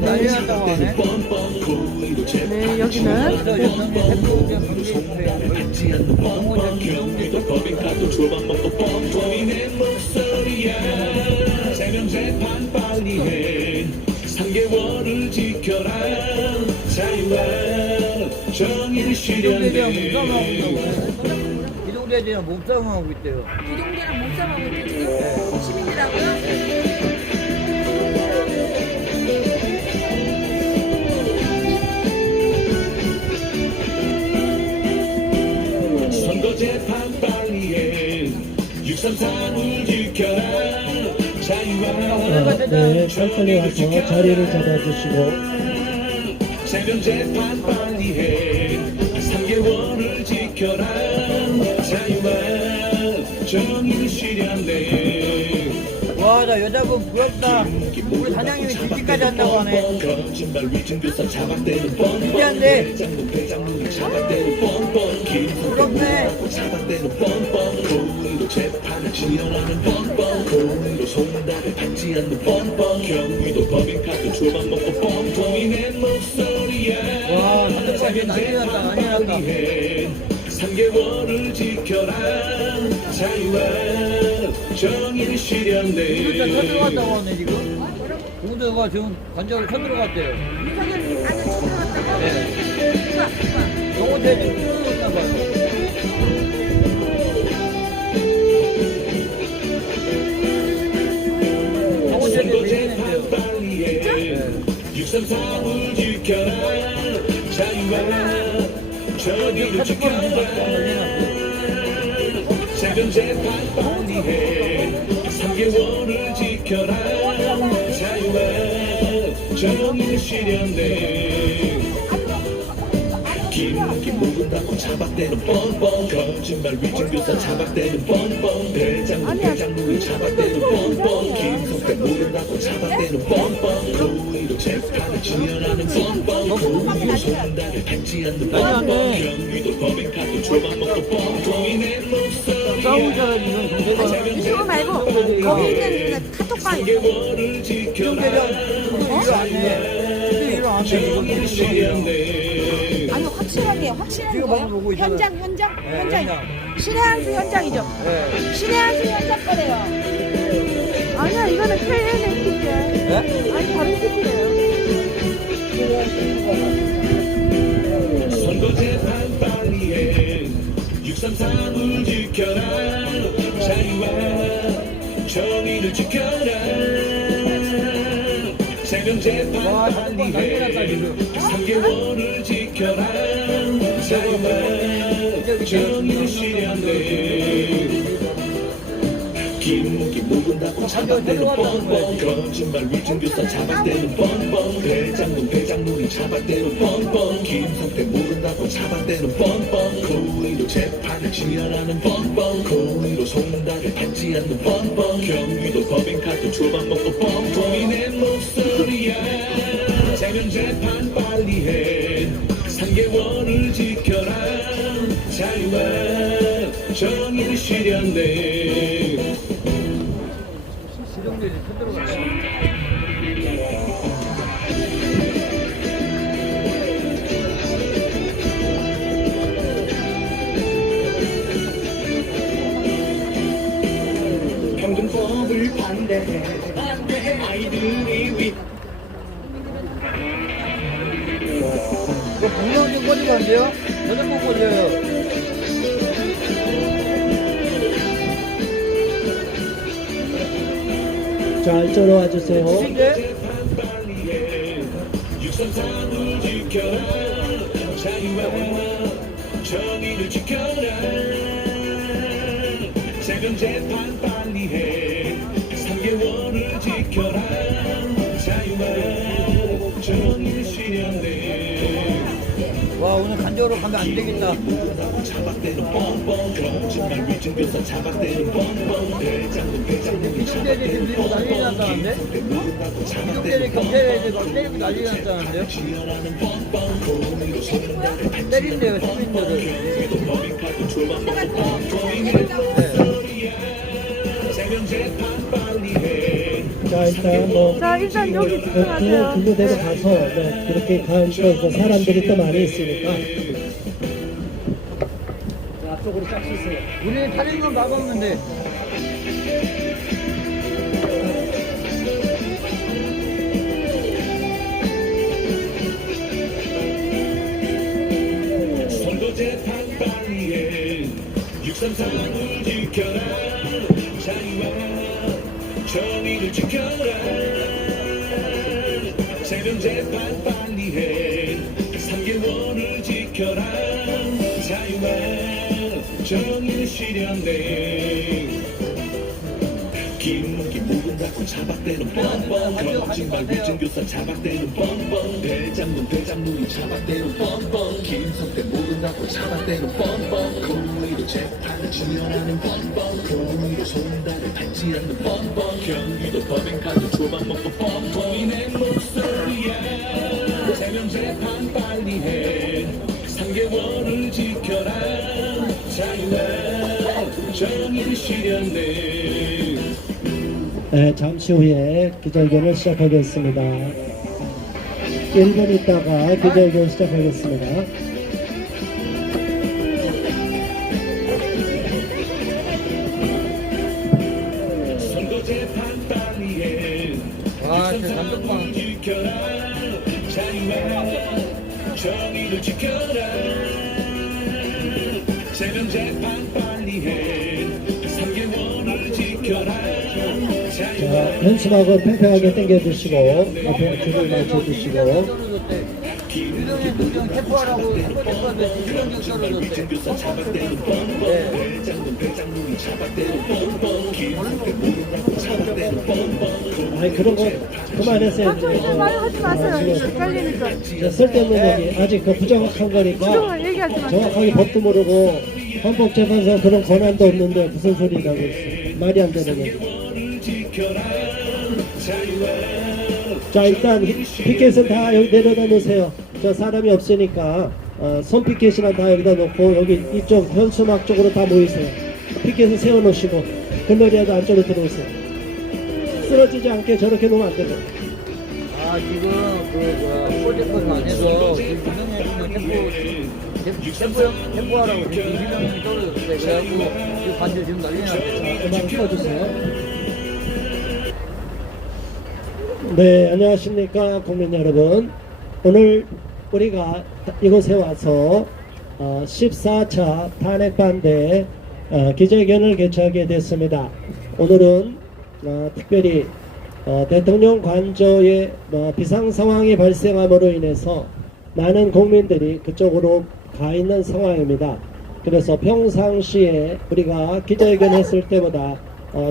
난리 났다고 하네. 네, 여기는 상계월을 지켜라 자유와 정의를 실현해 기동대장 몸싸움하고 있대요. 기동대랑 몸싸움하고 있죠 지금? 시민들하고요? 선거재판 빨리 해 633을 지켜라 자유와 네, 천천히 와서 자리를 잡아주시고 재판재판 빨리 해 3개월을 지켜라 자유와 정의를 실현해 와, 나 여자분 부럽다. 우리 단장님이 집기까지 한다고 하네. 거짓말 위증교사 잡아대는 뻔뻔 진짜인데. 대장동 잡아대는 뻔뻔 부럽네. 잡아대는 뻔뻔 고의로 재판을 지연하는 뻔뻔 고의로 손달을 받지 않는 뻔뻔 경기도 법인카드 조만 먹고 뻔뻔이 내 목소리야 와, 한국까지 난리 났다, 난리 났다. 3개월을 지켜라 자유와 정의를 실현해 진짜 쳐들어갔다고 하네, 지금. 공도가 지금 관절을 쳐들어갔대요. 윤석열님 안에 쳐들어갔다고? 네. 누가? 정원태 지금 쳐들어갔나 봐요. 정원태도 얘기했는데요. 빨리 해 633을 지켜라 자유와 정의를 지켜라 재판 빨리 해 3개월을 지켜라 자유와 정의를 실현해 김기 모른다고 잡아대는 뻔뻔 거짓말 위증교사 잡아대는 뻔뻔 대장동을 잡아대는 뻔뻔 김성태 모른다고 잡아대는 뻔뻔 고의로 재판을 지연하는 뻔뻔 고의로 손달을 받지 않는 뻔뻔 경기도 법인카드 조만 먹고 뻔뻔이 내 목소리야 싸울 사람이 이런 정도가. 유튜브 말고 거기 있는 카톡방 있어. 상계월을 지켜라 이거 안 해. 이거 안 해. 정의를 실현해 아니 확실하게 확실한 이거 거예요? 방금 보고 있잖아요. 현장 네, 현장 현장. 신의 한수 현장이죠? 네. 신의 한수 현장 거래요. 아니야 이거는 KNST인데. 네? 아니 다른 스티래요. 선거재판 빨리 해 633을 지켜라 자유와 정의를 지켜라 재판 빨리 해 3개월을 지켜라 자유와 정의를 실현해 김기 모른다고 잡아대는 뻔뻔 거짓말 위증교사 잡아대는 뻔뻔 대장동이 잡아대는 뻔뻔 김성태 모른다고 잡아대는 뻔뻔 고의로 재판을 지연하는 뻔뻔 고의로 손달을 받지 않는 뻔뻔 경기도 법인카드 조만 먹고 뻔뻔이 내 목소리야 재판 빨리 해 3개월을 지켜라 자유와 정의를 실현해 시동들이 쳐들어갔네. 평등법을 반대해 아이들이 위 이거 공룡 좀 꺼지면 안 돼요? 저도 못 꺼져요. 자, 이쪽으로 와주세요. 근데 633을 지켜라 자유와 정의를 지켜라 재판 빨리 해 3개월을 지켜라 자유와 정의를 실현해 와, 오늘 간접으로 가면 안 되겠다. 잡아대는 뻔뻔 거짓말 위증교사 잡아대는 뻔뻔 대장동이 기동대리 지금 밀고 난리 났다는데? 기동대리 경찰에 막 때리고 난리 났다는데요? 지연하는 뻔뻔 고의로 손달을 받지 때린대요, 시민들을. 법인카드 조만 먹고 뻔뻔이 네. 재판 빨리 해 자, 자, 일단 뭐 자, 일단 여기 집중하세요. 그대로 가서 네, 그렇게 가니까 사람들이 또 많이 있으니까 자, 앞쪽으로 쫙 쓰세요. 우리 탈인건 막았는데. 선거재판 빨리해 633을 지켜라 자유와 정의를 지켜라 세명재판 빨리해 3개월을 지켜라 자유와 정의를 실현해 김문기 모른다고 자박대는 뻔뻔 거짓말 위증교사 자박대는 뻔뻔 대장눈이 자박대는 뻔뻔 김성태 모른다고 자박대는 뻔뻔 공의로 재판을 지연하는 뻔뻔 공의로 손달을 밟지 않는 뻔뻔 경기도 법인카드 조박 먹고 뻔뻔 이내 목소리야 세명 재판 빨리 해 3개월을 지켜라 자유와 정의를 실현해 네, 잠시 후에 기자회견을 시작하겠습니다. 1분 있다가 기자회견 시작하겠습니다. 선거재판 빨리해 와, 진짜 단톡방. 지켜라 자유와 정의를 지켜라 세명재판 빨리해 3개월을 지켜라 자, 현수막은 팽팽하게 당겨주시고 옆에 줄을 맞춰주시고 유동현 누경 체포하라고 선거 체포하듯이 유동경 떨어졌대. 위증교사 자박대는 뻔뻔 대장눈이 자박대는 뻔뻔 김성태 모른다고 자박대는 뻔뻔 아니 그런 거 그만했어요. 이제. 좀 말하지 마세요. 헷갈리니까. 자, 쓸데없는 얘기 아직 그 부정확한 거니까 부정을 얘기하지 마세요. 정확하게 법도 모르고 헌법재판소 그런 권한도 없는데 무슨 소리 나고 있어. 말이 안 되는 얘기. 자, 일단 피켓은 다 여기 내려다 놓으세요. 저 사람이 없으니까 손 피켓이나 다 여기다 놓고 여기 이쪽 현수막 쪽으로 다 모이세요. 피켓을 세워놓으시고 글러리아도 안쪽으로 들어오세요. 쓰러지지 않게 저렇게 놓으면 안 되죠. 아, 지금 프로젝트 안에서 유동현 체포하라고 지금 유동현이 떨어졌대. 그래갖고 지금 반대 지금 난리 났대. 음악 틀어주세요. 네, 안녕하십니까 국민 여러분. 오늘 우리가 이곳에 와서 14차 탄핵반대 기자회견을 개최하게 됐습니다. 오늘은 특별히 대통령 관저에 비상상황이 발생함으로 인해서 많은 국민들이 그쪽으로 가 있는 상황입니다. 그래서 평상시에 우리가 기자회견 했을 때보다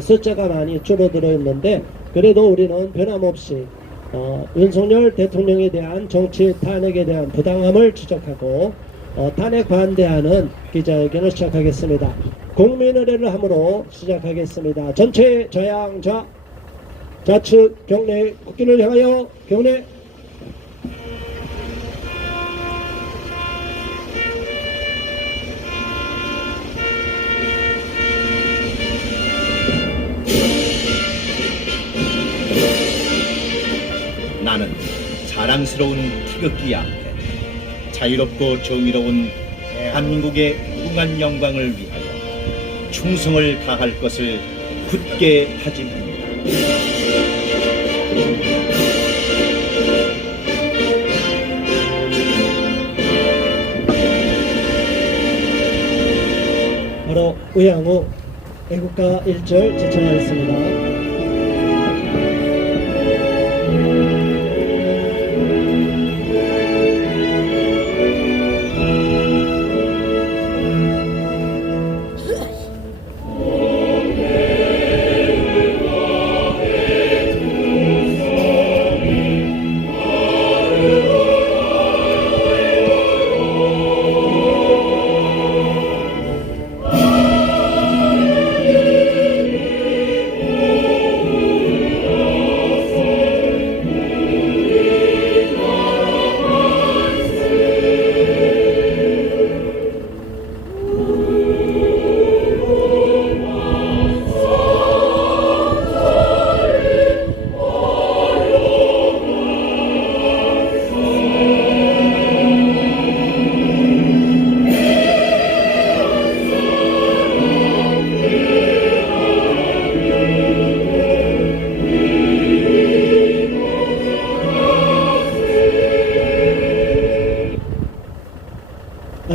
숫자가 많이 줄어들어 있는데 그래도 우리는 변함없이 윤석열 대통령에 대한 정치 탄핵에 대한 부당함을 지적하고 탄핵 반대하는 기자회견을 시작하겠습니다. 국민의례를 함으로 시작하겠습니다. 전체 저양자 좌측 경례 국기를 향하여 경례. 나는 자랑스러운 태극기 앞에 자유롭고 정의로운 대한민국의 무궁한 영광을 위하여 충성을 다할 것을 굳게 다짐합니다. 바로 의향후 애국가 1절 지청하겠습니다.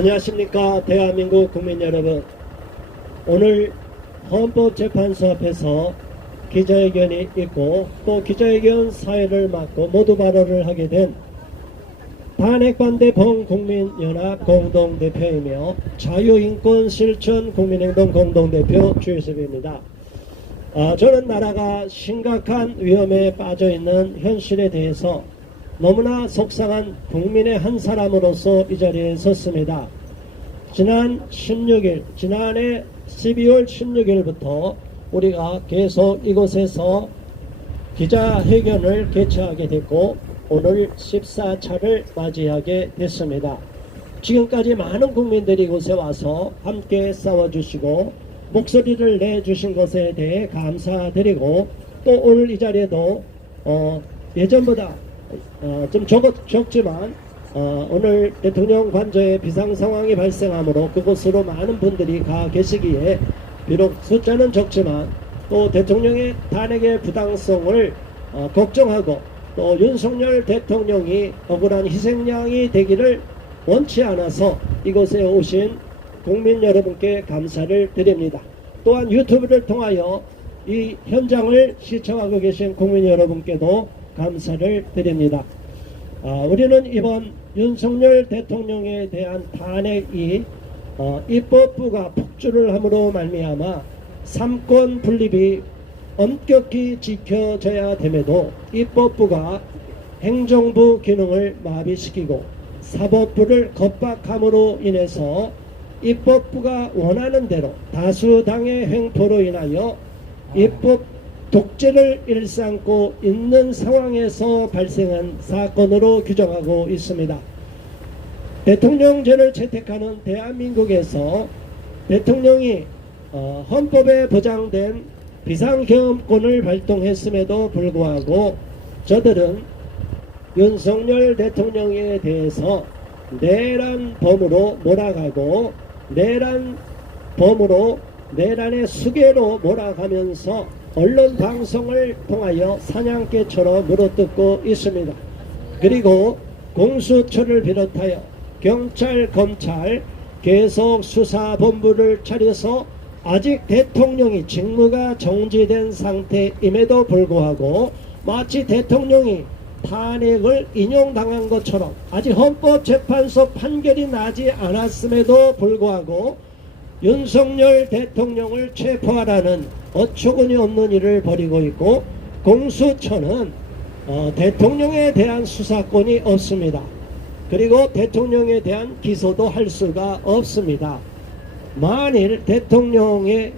안녕하십니까 대한민국 국민 여러분. 오늘 헌법재판소 앞에서 기자회견이 있고 또 기자회견 사회를 맡고 모두 발언을 하게 된 탄핵반대 범국민연합 공동대표이며 자유인권실천 국민행동 공동대표 주유섭입니다. 저는 나라가 심각한 위험에 빠져있는 현실에 대해서 너무나 속상한 국민의 한 사람으로서 이 자리에 섰습니다. 지난해 12월 16일부터 우리가 계속 이곳에서 기자회견을 개최하게 됐고 오늘 14차를 맞이하게 됐습니다. 지금까지 많은 국민들이 이곳에 와서 함께 싸워주시고 목소리를 내주신 것에 대해 감사드리고 또 오늘 이 자리에도 예전보다 좀 적지만 오늘 대통령 관저에 비상상황이 발생하므로 그곳으로 많은 분들이 가 계시기에 비록 숫자는 적지만 또 대통령의 탄핵의 부당성을 걱정하고 또 윤석열 대통령이 억울한 희생양이 되기를 원치 않아서 이곳에 오신 국민 여러분께 감사를 드립니다. 또한 유튜브를 통하여 이 현장을 시청하고 계신 국민 여러분께도 감사를 드립니다. 우리는 이번 윤석열 대통령에 대한 탄핵이 입법부가 폭주를 함으로 말미암아 삼권 분립이 엄격히 지켜져야 됨에도 입법부가 행정부 기능을 마비시키고 사법부를 겁박함으로 인해서 입법부가 원하는 대로 다수당의 횡포로 인하여 입법 독재를 일삼고 있는 상황에서 발생한 사건으로 규정하고 있습니다. 대통령제를 채택하는 대한민국에서 대통령이 헌법에 보장된 비상경험권을 발동했음에도 불구하고 저들은 윤석열 대통령에 대해서 내란 범으로 몰아가고 내란의 수괴로 몰아가면서 언론 방송을 통하여 사냥개처럼 물어뜯고 있습니다. 그리고 공수처를 비롯하여 경찰, 검찰 계속 수사본부를 차려서 아직 대통령이 직무가 정지된 상태임에도 불구하고 마치 대통령이 탄핵을 인용당한 것처럼 아직 헌법재판소 판결이 나지 않았음에도 불구하고 윤석열 대통령을 체포하라는 어처구니 없는 일을 벌이고 있고 공수처는 대통령에 대한 수사권이 없습니다. 그리고 대통령에 대한 기소도 할 수가 없습니다. 만일 대통령의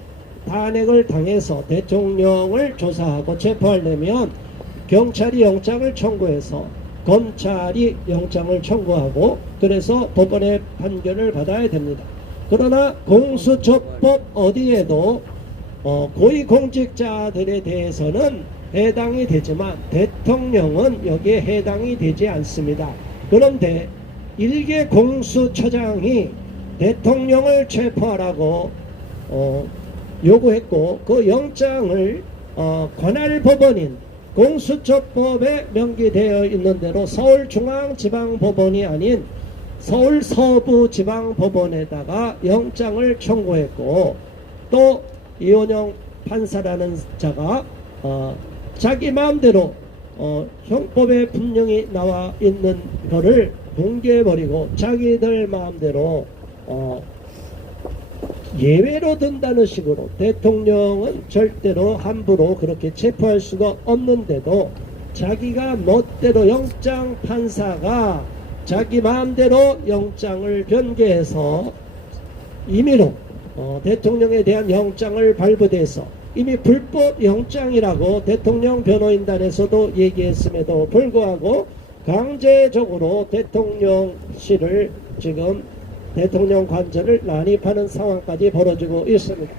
탄핵을 당해서 대통령을 조사하고 체포하려면 경찰이 영장을 청구해서 검찰이 영장을 청구하고 그래서 법원의 판결을 받아야 됩니다. 그러나 공수처법 어디에도 고위공직자들에 대해서는 해당이 되지만 대통령은 여기에 해당이 되지 않습니다. 그런데 일개 공수처장이 대통령을 체포하라고 요구했고 그 영장을 관할법원인 공수처법에 명기되어 있는 대로 서울중앙지방법원이 아닌 서울 서부지방법원에다가 영장을 청구했고 또 이원영 판사라는 자가 자기 마음대로 형법에 분명히 나와 있는 거를 붕괴해버리고 자기들 마음대로 예외로 든다는 식으로 대통령은 절대로 함부로 그렇게 체포할 수가 없는데도 자기가 멋대로 영장 판사가 자기 마음대로 영장을 변개해서 임의로 대통령에 대한 영장을 발부돼서 이미 불법 영장이라고 대통령 변호인단에서도 얘기했음에도 불구하고 강제적으로 대통령실을 지금 대통령 관저를 난입하는 상황까지 벌어지고 있습니다.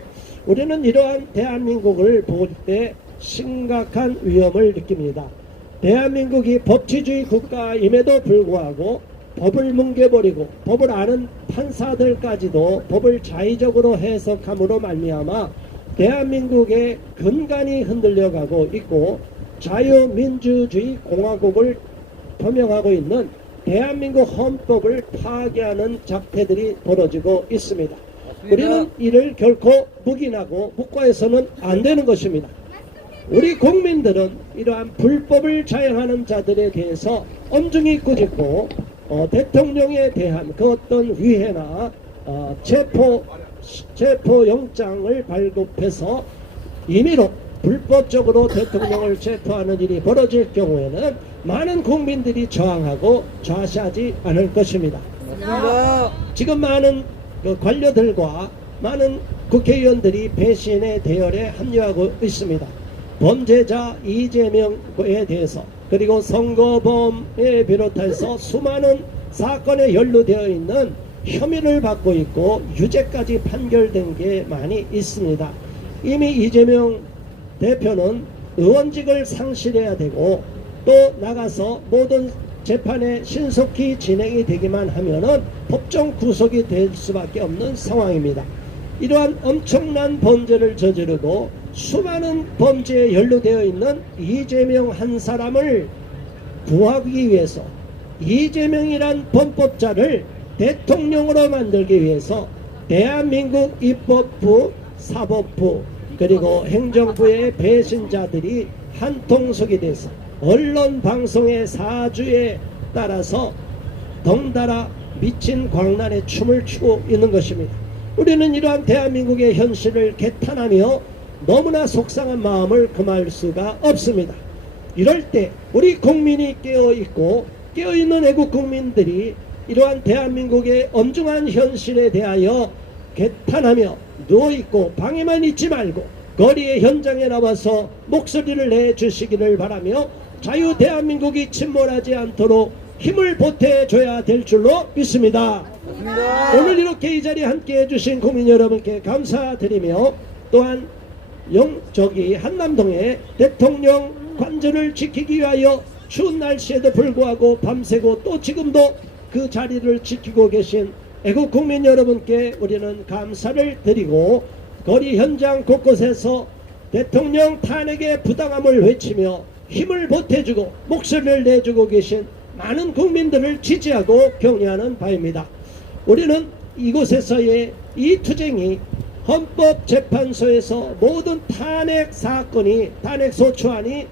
우리는 이러한 대한민국을 볼 때 심각한 위험을 느낍니다. 대한민국이 법치주의 국가임에도 불구하고 법을 뭉개버리고 법을 아는 판사들까지도 법을 자의적으로 해석함으로 말미암아 대한민국의 근간이 흔들려가고 있고 자유민주주의 공화국을 표명하고 있는 대한민국 헌법을 파괴하는 작태들이 벌어지고 있습니다. 우리는 이를 결코 묵인하고 묵과해서는 안 되는 것입니다. 우리 국민들은 이러한 불법을 자행하는 자들에 대해서 엄중히 꾸짖고 대통령에 대한 그 어떤 위해나 체포영장을 발급해서 임의로 불법적으로 대통령을 체포하는 일이 벌어질 경우에는 많은 국민들이 저항하고 좌시하지 않을 것입니다. 지금 많은 관료들과 많은 국회의원들이 배신의 대열에 합류하고 있습니다. 범죄자 이재명에 대해서 그리고 선거범에 비롯해서 수많은 사건에 연루되어 있는 혐의를 받고 있고 유죄까지 판결된 게 많이 있습니다. 이미 이재명 대표는 의원직을 상실해야 되고 또 나가서 모든 재판에 신속히 진행이 되기만 하면은 법정 구속이 될 수밖에 없는 상황입니다. 이러한 엄청난 범죄를 저지르고 수많은 범죄에 연루되어 있는 이재명 한 사람을 구하기 위해서 이재명이란 범법자를 대통령으로 만들기 위해서 대한민국 입법부, 사법부 그리고 행정부의 배신자들이 한통속이 돼서 언론 방송의 사주에 따라서 덩달아 미친 광란의 춤을 추고 있는 것입니다. 우리는 이러한 대한민국의 현실을 개탄하며 너무나 속상한 마음을 금할 수가 없습니다. 이럴 때 우리 국민이 깨어있고 깨어있는 애국 국민들이 이러한 대한민국의 엄중한 현실에 대하여 개탄하며 누워있고 방에만 있지 말고 거리의 현장에 나와서 목소리를 내주시기를 바라며 자유 대한민국이 침몰하지 않도록 힘을 보태줘야 될 줄로 믿습니다. 오늘 이렇게 이 자리에 함께 해주신 국민 여러분께 감사드리며 또한 한남동의 대통령 관전을 지키기 위하여 추운 날씨에도 불구하고 밤새고 또 지금도 그 자리를 지키고 계신 애국 국민 여러분께 우리는 감사를 드리고 거리 현장 곳곳에서 대통령 탄핵의 부당함을 외치며 힘을 보태주고 목소리를 내주고 계신 많은 국민들을 지지하고 격려하는 바입니다. 우리는 이곳에서의 이 투쟁이 헌법재판소에서 모든 탄핵 사건이 탄핵소추안이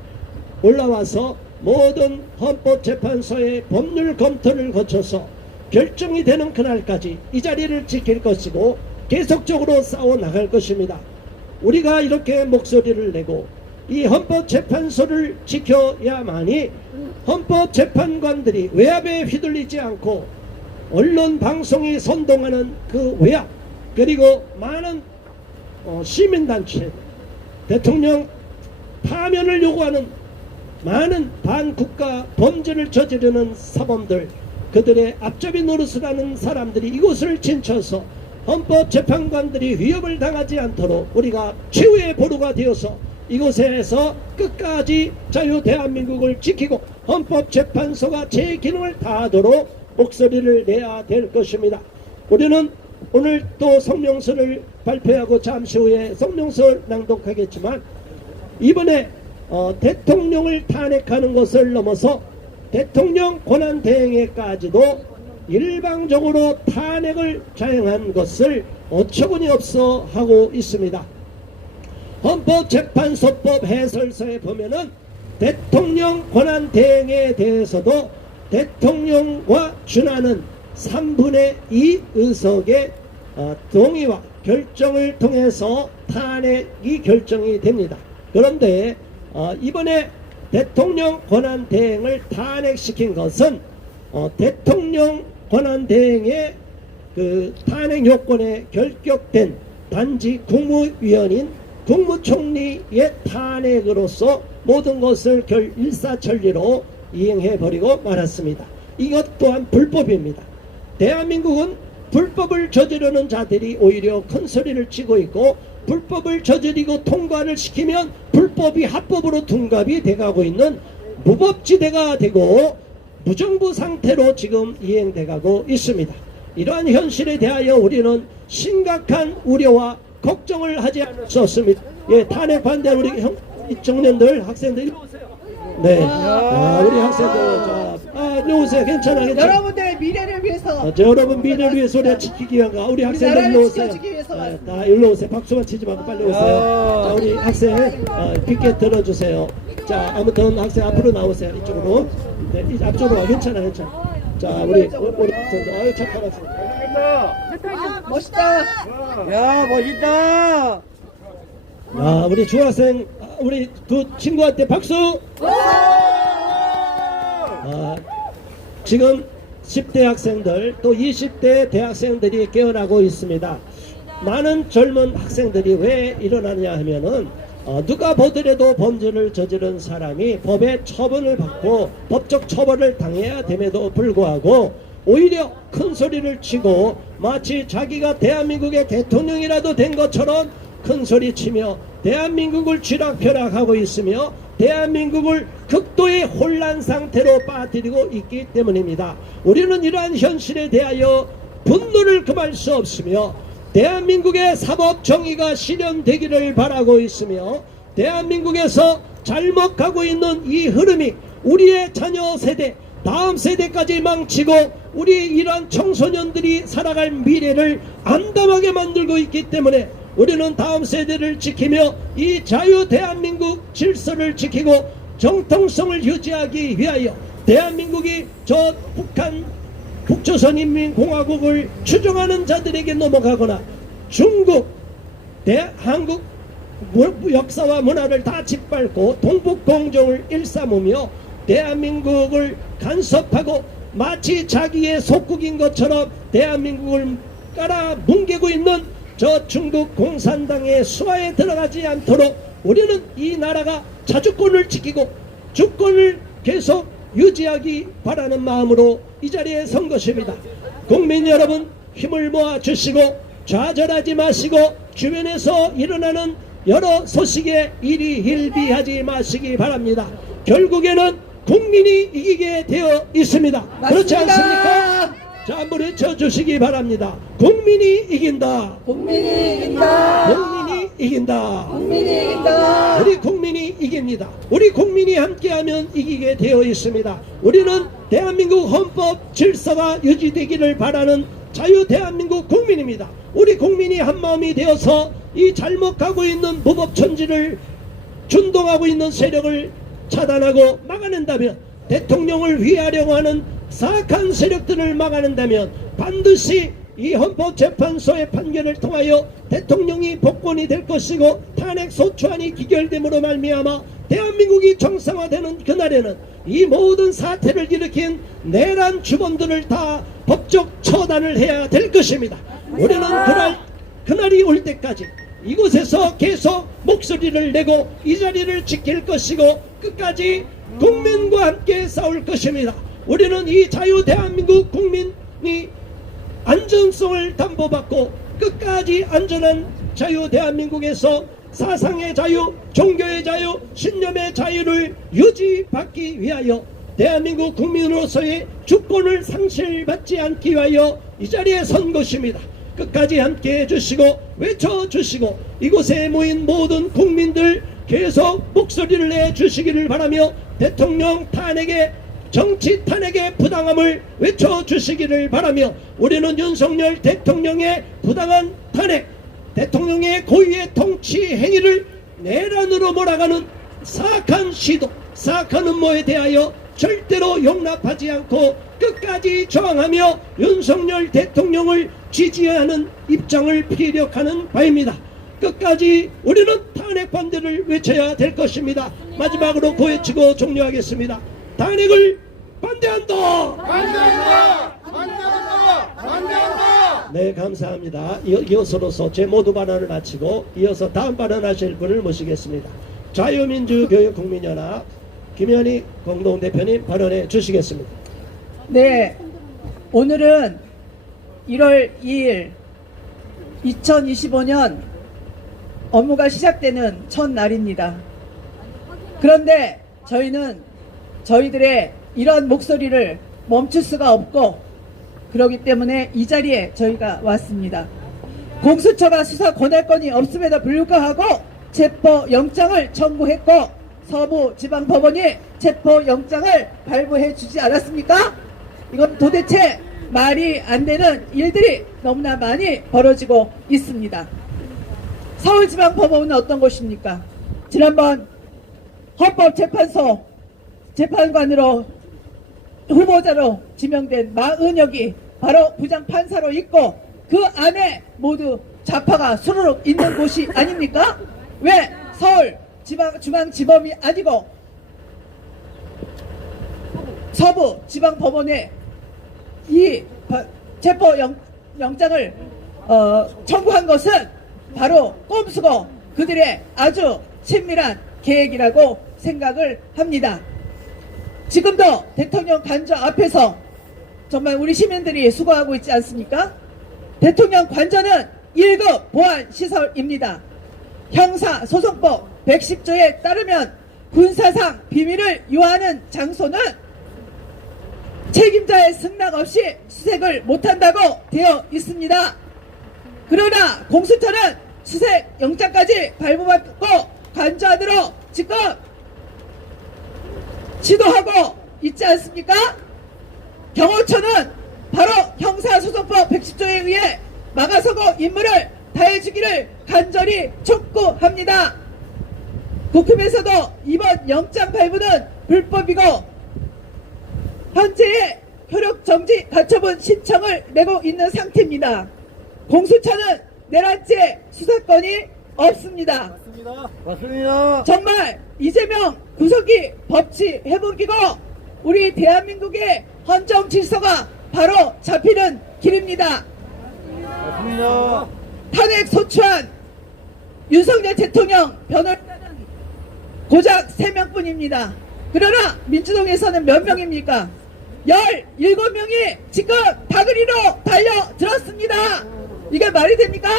올라와서 모든 헌법재판소의 법률 검토를 거쳐서 결정이 되는 그날까지 이 자리를 지킬 것이고 계속적으로 싸워 나갈 것입니다. 우리가 이렇게 목소리를 내고 이 헌법재판소를 지켜야만이 헌법재판관들이 외압에 휘둘리지 않고 언론 방송이 선동하는 그 외압 그리고 많은 시민단체 대통령 파면을 요구하는 많은 반국가 범죄를 저지르는 사범들 그들의 앞잡이 노릇을 하는 사람들이 이곳을 진쳐서 헌법재판관들이 위협을 당하지 않도록 우리가 최후의 보루가 되어서 이곳에서 끝까지 자유 대한민국을 지키고 헌법재판소가 제 기능을 다하도록 목소리를 내야 될 것입니다. 우리는 오늘 또 성명서를 발표하고 잠시 후에 성명서를 낭독하겠지만 이번에 대통령을 탄핵하는 것을 넘어서 대통령 권한대행에까지도 일방적으로 탄핵을 자행한 것을 어처구니 없어 하고 있습니다. 헌법재판소법 해설서에 보면은 대통령 권한대행에 대해서도 대통령과 준하는 3분의 2 의석의 동의와 결정을 통해서 탄핵이 결정이 됩니다. 그런데 이번에 대통령 권한대행을 탄핵시킨 것은 대통령 권한대행의 그 탄핵 요건에 결격된 단지 국무위원인 국무총리의 탄핵으로서 모든 것을 일사천리로 이행해버리고 말았습니다. 이것 또한 불법입니다. 대한민국은 불법을 저지르는 자들이 오히려 큰 소리를 치고 있고 불법을 저지르고 통과를 시키면 불법이 합법으로 둔갑이 돼가고 있는 무법지대가 되고 무정부 상태로 지금 이행돼가고 있습니다. 이러한 현실에 대하여 우리는 심각한 우려와 걱정을 하지 않을 수 없습니다. 예, 탄핵 반대 우리 청년들 학생들 이리 오세요. 네. 우리 학생들, 일로 오세요. 괜찮아. 여러분들의 미래를 위해서 여러분 미래를 위해서 우리가 지키기 위한가? 우리 학생들 나라를 일로 오세요. 지켜주기 위해서 네, 다 일로 오세요. 박수만 치지 말고 빨리 오세요. 자, 우리 학생 피켓 들어주세요. 자, 아무튼 학생 앞으로 나오세요. 이쪽으로. 네, 앞쪽으로 와. 괜찮아. 자, 우리 학생들, 아유 착하다. 멋있다. 야, 멋있다. 우리 중학생, 우리 두 친구한테 박수. 지금 10대 학생들 또 20대 대학생들이 깨어나고 있습니다. 많은 젊은 학생들이 왜 일어나냐 하면은 누가 보더라도 범죄를 저지른 사람이 법의 처분을 받고 법적 처벌을 당해야 됨에도 불구하고 오히려 큰 소리를 치고 마치 자기가 대한민국의 대통령이라도 된 것처럼 큰 소리 치며 대한민국을 쥐락펴락하고 있으며 대한민국을 극도의 혼란 상태로 빠뜨리고 있기 때문입니다. 우리는 이러한 현실에 대하여 분노를 금할 수 없으며 대한민국의 사법 정의가 실현되기를 바라고 있으며 대한민국에서 잘못 가고 있는 이 흐름이 우리의 자녀 세대 다음 세대까지 망치고 우리 이러한 청소년들이 살아갈 미래를 암담하게 만들고 있기 때문에 우리는 다음 세대를 지키며 이 자유 대한민국 질서를 지키고 정통성을 유지하기 위하여 대한민국이 저 북조선인민공화국을 추종하는 자들에게 넘어가거나 중국, 한국 역사와 문화를 다 짓밟고 동북공정을 일삼으며 대한민국을 간섭하고 마치 자기의 속국인 것처럼 대한민국을 깔아뭉개고 있는 저 중국 공산당의 수하에 들어가지 않도록 우리는 이 나라가 자주권을 지키고 주권을 계속 유지하기 바라는 마음으로 이 자리에 선 것입니다. 국민 여러분 힘을 모아 주시고 좌절하지 마시고 주변에서 일어나는 여러 소식에 일희일비하지 마시기 바랍니다. 결국에는 국민이 이기게 되어 있습니다. 맞습니다. 그렇지 않습니까? 자, 한번 외쳐주시기 바랍니다. 국민이 이긴다. 국민이 이긴다. 국민이 이긴다. 국민이 이긴다. 우리 국민이 이깁니다. 우리 국민이 함께하면 이기게 되어 있습니다. 우리는 대한민국 헌법 질서가 유지되기를 바라는 자유 대한민국 국민입니다. 우리 국민이 한마음이 되어서 이 잘못 가고 있는 무법천지를 준동하고 있는 세력을 차단하고 막아낸다면 대통령을 위하려고 하는 사악한 세력들을 막아낸다면 반드시 이 헌법재판소의 판결을 통하여 대통령이 복권이 될 것이고 탄핵 소추안이 기결됨으로 말미암아 대한민국이 정상화되는 그날에는 이 모든 사태를 일으킨 내란 주범들을 다 법적 처단을 해야 될 것입니다. 우리는 그날이 올 때까지 이곳에서 계속 목소리를 내고 이 자리를 지킬 것이고 끝까지 국민과 함께 싸울 것입니다. 우리는 이 자유 대한민국 국민이 안전성을 담보받고 끝까지 안전한 자유 대한민국에서 사상의 자유, 종교의 자유, 신념의 자유를 유지받기 위하여 대한민국 국민으로서의 주권을 상실받지 않기 위하여 이 자리에 선 것입니다. 끝까지 함께 해주시고 외쳐주시고 이곳에 모인 모든 국민들 계속 목소리를 내주시기를 바라며 대통령 탄핵의 정치 탄핵의 부당함을 외쳐주시기를 바라며 우리는 윤석열 대통령의 부당한 탄핵, 대통령의 고유의 통치 행위를 내란으로 몰아가는 사악한 시도, 사악한 음모에 대하여 절대로 용납하지 않고 끝까지 저항하며 윤석열 대통령을 지지하는 입장을 피력하는 바입니다. 끝까지 우리는 탄핵 반대를 외쳐야 될 것입니다. 마지막으로 고해치고 종료하겠습니다. 탄핵을 반대한다! 반대한다! 반대한다! 반대한다! 네, 감사합니다. 이어서로서 제 모두 발언을 마치고 이어서 다음 발언하실 분을 모시겠습니다. 자유민주교육국민연합 김현희 공동대표님 발언해 주시겠습니다. 네, 오늘은 1월 2일 2025년 업무가 시작되는 첫날입니다. 그런데 저희는 저희들의 이런 목소리를 멈출 수가 없고 그렇기 때문에 이 자리에 저희가 왔습니다. 공수처가 수사 권할 건이 없음에도 불구하고 체포영장을 청구했고 서부지방법원이 체포영장을 발부해 주지 않았습니까? 이건 도대체 말이 안 되는 일들이 너무나 많이 벌어지고 있습니다. 서울지방법원은 어떤 곳입니까? 지난번 헌법재판소 재판관으로 후보자로 지명된 마은혁이 바로 부장판사로 있고 그 안에 모두 좌파가 수르륵 있는 곳이 아닙니까? 왜 서울 중앙지법이 아니고 서부지방법원에 이 체포영장을 청구한 것은 바로 꼼수고 그들의 아주 친밀한 계획이라고 생각을 합니다. 지금도 대통령 관저 앞에서 정말 우리 시민들이 수고하고 있지 않습니까? 대통령 관저는 1급 보안시설입니다. 형사소송법 110조에 따르면 군사상 비밀을 유하는 장소는 책임자의 승낙 없이 수색을 못한다고 되어 있습니다. 그러나 공수처는 수색 영장까지 발부받고 관저 안으로 지금 지도하고 있지 않습니까? 경호처는 바로 형사소송법 110조에 의해 막아서고 임무를 다해주기를 간절히 촉구합니다. 국힘에서도 이번 영장 발부는 불법이고 현재의 효력정지 가처분 신청을 내고 있는 상태입니다. 공수처는 내란죄 수사권이 없습니다. 맞습니다. 정말 이재명 구속이 법치 회복이고 우리 대한민국의 헌정 질서가 바로 잡히는 길입니다. 맞습니다. 탄핵 소추한 윤석열 대통령 변호인단은 고작 3명뿐입니다. 그러나 민주당에서는 몇 명입니까? 17명이 지금 다그리로 달려들었습니다. 이게 말이 됩니까?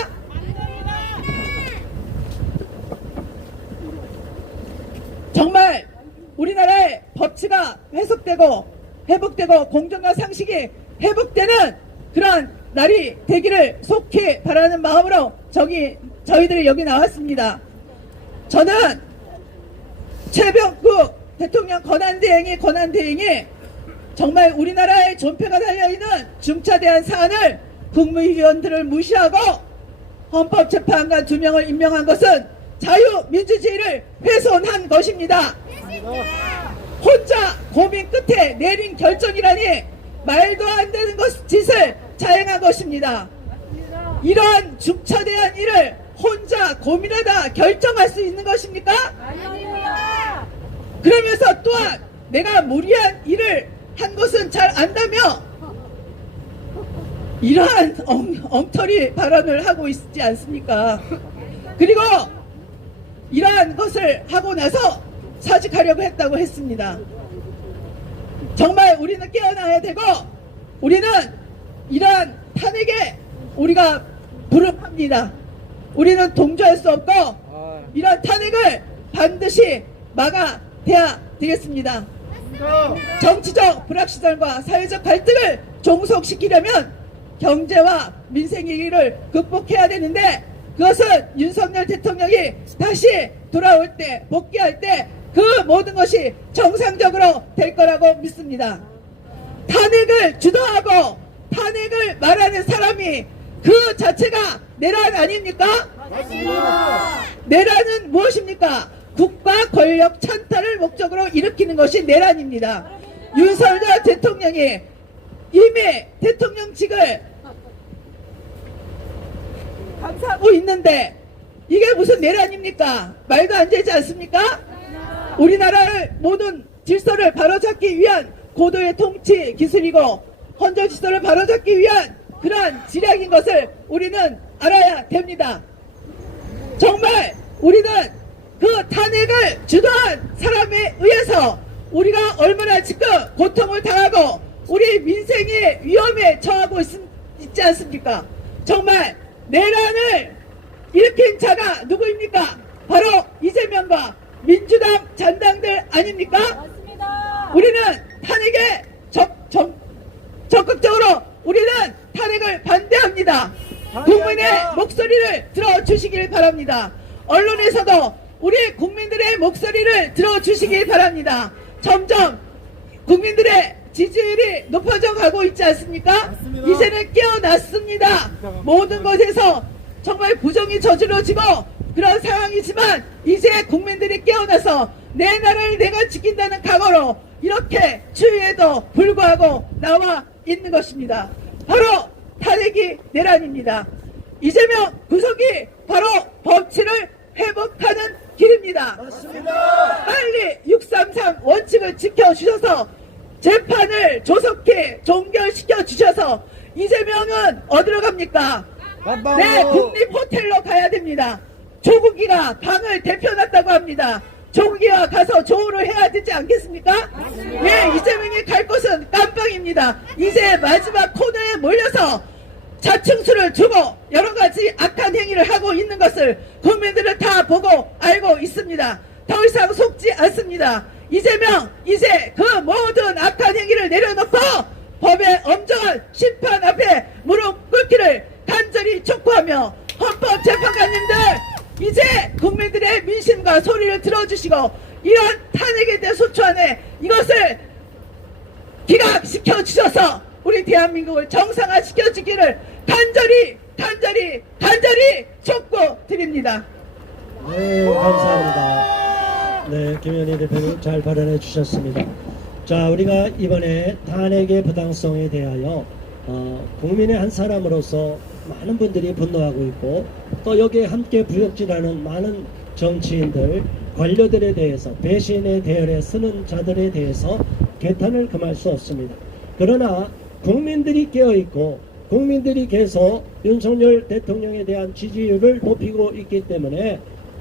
정말 우리나라의 법치가 회복되고 공정과 상식이 회복되는 그런 날이 되기를 속히 바라는 마음으로 저희들이 여기 나왔습니다. 저는 최병국 대통령 권한대행이 정말 우리나라의 존폐가 달려있는 중차대한 사안을 국무위원들을 무시하고 헌법재판관 2명을 임명한 것은 자유민주주의를 훼손한 것입니다. 혼자 고민 끝에 내린 결정이라니 말도 안 되는 짓을 자행한 것입니다. 이러한 중차대한 일을 혼자 고민하다 결정할 수 있는 것입니까? 그러면서 또한 내가 무리한 일을 한 것은 잘 안다며 이러한 엉터리 발언을 하고 있지 않습니까? 그리고 이러한 것을 하고 나서 사직하려고 했다고 했습니다. 정말 우리는 깨어나야 되고 우리는 이러한 탄핵에 우리가 불응합니다. 우리는 동조할 수 없고 이러한 탄핵을 반드시 막아야 되겠습니다. 정치적 불확실성과 사회적 갈등을 종속시키려면 경제와 민생 위기를 극복해야 되는데 그것은 윤석열 대통령이 다시 돌아올 때 복귀할 때 그 모든 것이 정상적으로 될 거라고 믿습니다. 탄핵을 주도하고 탄핵을 말하는 사람이 그 자체가 내란 아닙니까? 맞습니다. 내란은 무엇입니까? 국가 권력 찬탈을 목적으로 일으키는 것이 내란입니다. 윤석열 대통령이 이미 대통령직을 감사하고 있는데 이게 무슨 내란입니까? 말도 안 되지 않습니까? 우리나라의 모든 질서를 바로잡기 위한 고도의 통치 기술이고 헌정 질서를 바로잡기 위한 그러한 지략인 것을 우리는 알아야 됩니다. 정말 우리는 그 탄핵을 주도한 사람에 의해서 우리가 얼마나 지금 고통을 당하고 우리 민생이 위험에 처하고 있지 않습니까? 정말 내란을 일으킨 자가 누구입니까? 바로 이재명과 민주당 잔당들 아닙니까? 맞습니다. 우리는 탄핵에 적극적으로 우리는 탄핵을 반대합니다. 국민의 목소리를 들어주시길 바랍니다. 언론에서도 우리 국민들의 목소리를 들어주시기 바랍니다. 점점 국민들의 지지율이 높아져 가고 있지 않습니까? 이제는 깨어났습니다. 모든 것에서 정말 부정이 저질러지고 그런 상황이지만 이제 국민들이 깨어나서 내 나라를 내가 지킨다는 각오로 이렇게 추위에도 불구하고 나와 있는 것입니다. 바로 탄핵이 내란입니다. 이재명 구속이 바로 법치를 회복하는 길입니다. 빨리 633 원칙을 지켜주셔서 재판을 조속히 종결시켜 주셔서 이재명은 어디로 갑니까? 네, 국립호텔로 가야 됩니다. 조국이가 방을 대표놨다고 합니다. 조국이가 가서 조우를 해야 되지 않겠습니까? 예, 이재명이 갈 곳은 깜빵입니다. 이제 마지막 코너에 몰려서 자충수를 주고 여러 가지 악한 행위를 하고 있는 것을 국민들은 다 보고 알고 있습니다. 더 이상 속지 않습니다. 이재명, 이제 그 모든 악한 행위를 내려놓고 법의 엄정한 심판 앞에 무릎 꿇기를 간절히 촉구하며 헌법재판관님들 이제 국민들의 민심과 소리를 들어주시고 이런 탄핵에 대한 소추안에 이것을 기각시켜 주셔서 우리 대한민국을 정상화시켜주기를 간절히 촉구드립니다. 네, 감사합니다. 네, 김현희 대표님 잘 발언해 주셨습니다. 자, 우리가 이번에 탄핵의 부당성에 대하여 국민의 한 사람으로서 많은 분들이 분노하고 있고 또 여기에 함께 부역질하는 많은 정치인들, 관료들에 대해서 배신의 대열에 서는 자들에 대해서 개탄을 금할 수 없습니다. 그러나 국민들이 깨어있고 국민들이 계속 윤석열 대통령에 대한 지지율을 높이고 있기 때문에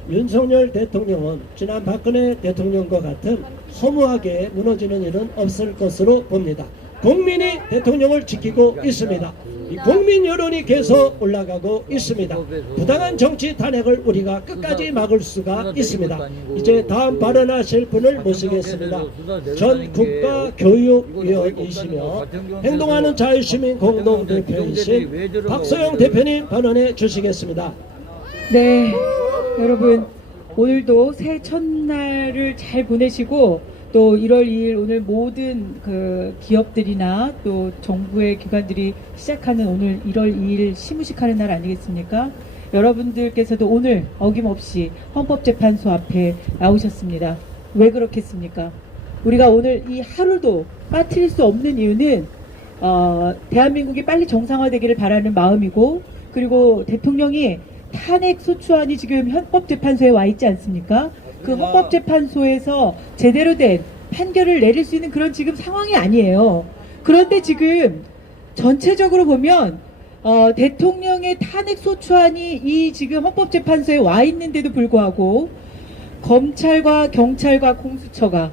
윤석열 대통령은 지난 박근혜 대통령과 같은 허무하게 무너지는 일은 없을 것으로 봅니다. 국민이 대통령을 지키고 있습니다. 이 국민 여론이 계속 올라가고 있습니다. 부당한 정치 탄핵을 우리가 끝까지 막을 수가 있습니다. 이제 다음 발언하실 분을 모시겠습니다. 전 국가교육위원이시며 행동하는 자유시민 공동대표이신 박소영 대표님 발언해 주시겠습니다. 네, 여러분 오늘도 새해 첫날을 잘 보내시고 또 1월 2일 오늘 모든 그 기업들이나 또 정부의 기관들이 시작하는 오늘 1월 2일 시무식하는 날 아니겠습니까? 여러분들께서도 오늘 어김없이 헌법재판소 앞에 나오셨습니다. 왜 그렇겠습니까? 우리가 오늘 이 하루도 빠뜨릴 수 없는 이유는 대한민국이 빨리 정상화되기를 바라는 마음이고 그리고 대통령이 탄핵 소추안이 지금 헌법재판소에 와 있지 않습니까? 그 헌법재판소에서 제대로 된 판결을 내릴 수 있는 그런 지금 상황이 아니에요. 그런데 지금 전체적으로 보면 대통령의 탄핵 소추안이 이 지금 헌법재판소에 와 있는데도 불구하고 검찰과 경찰과 공수처가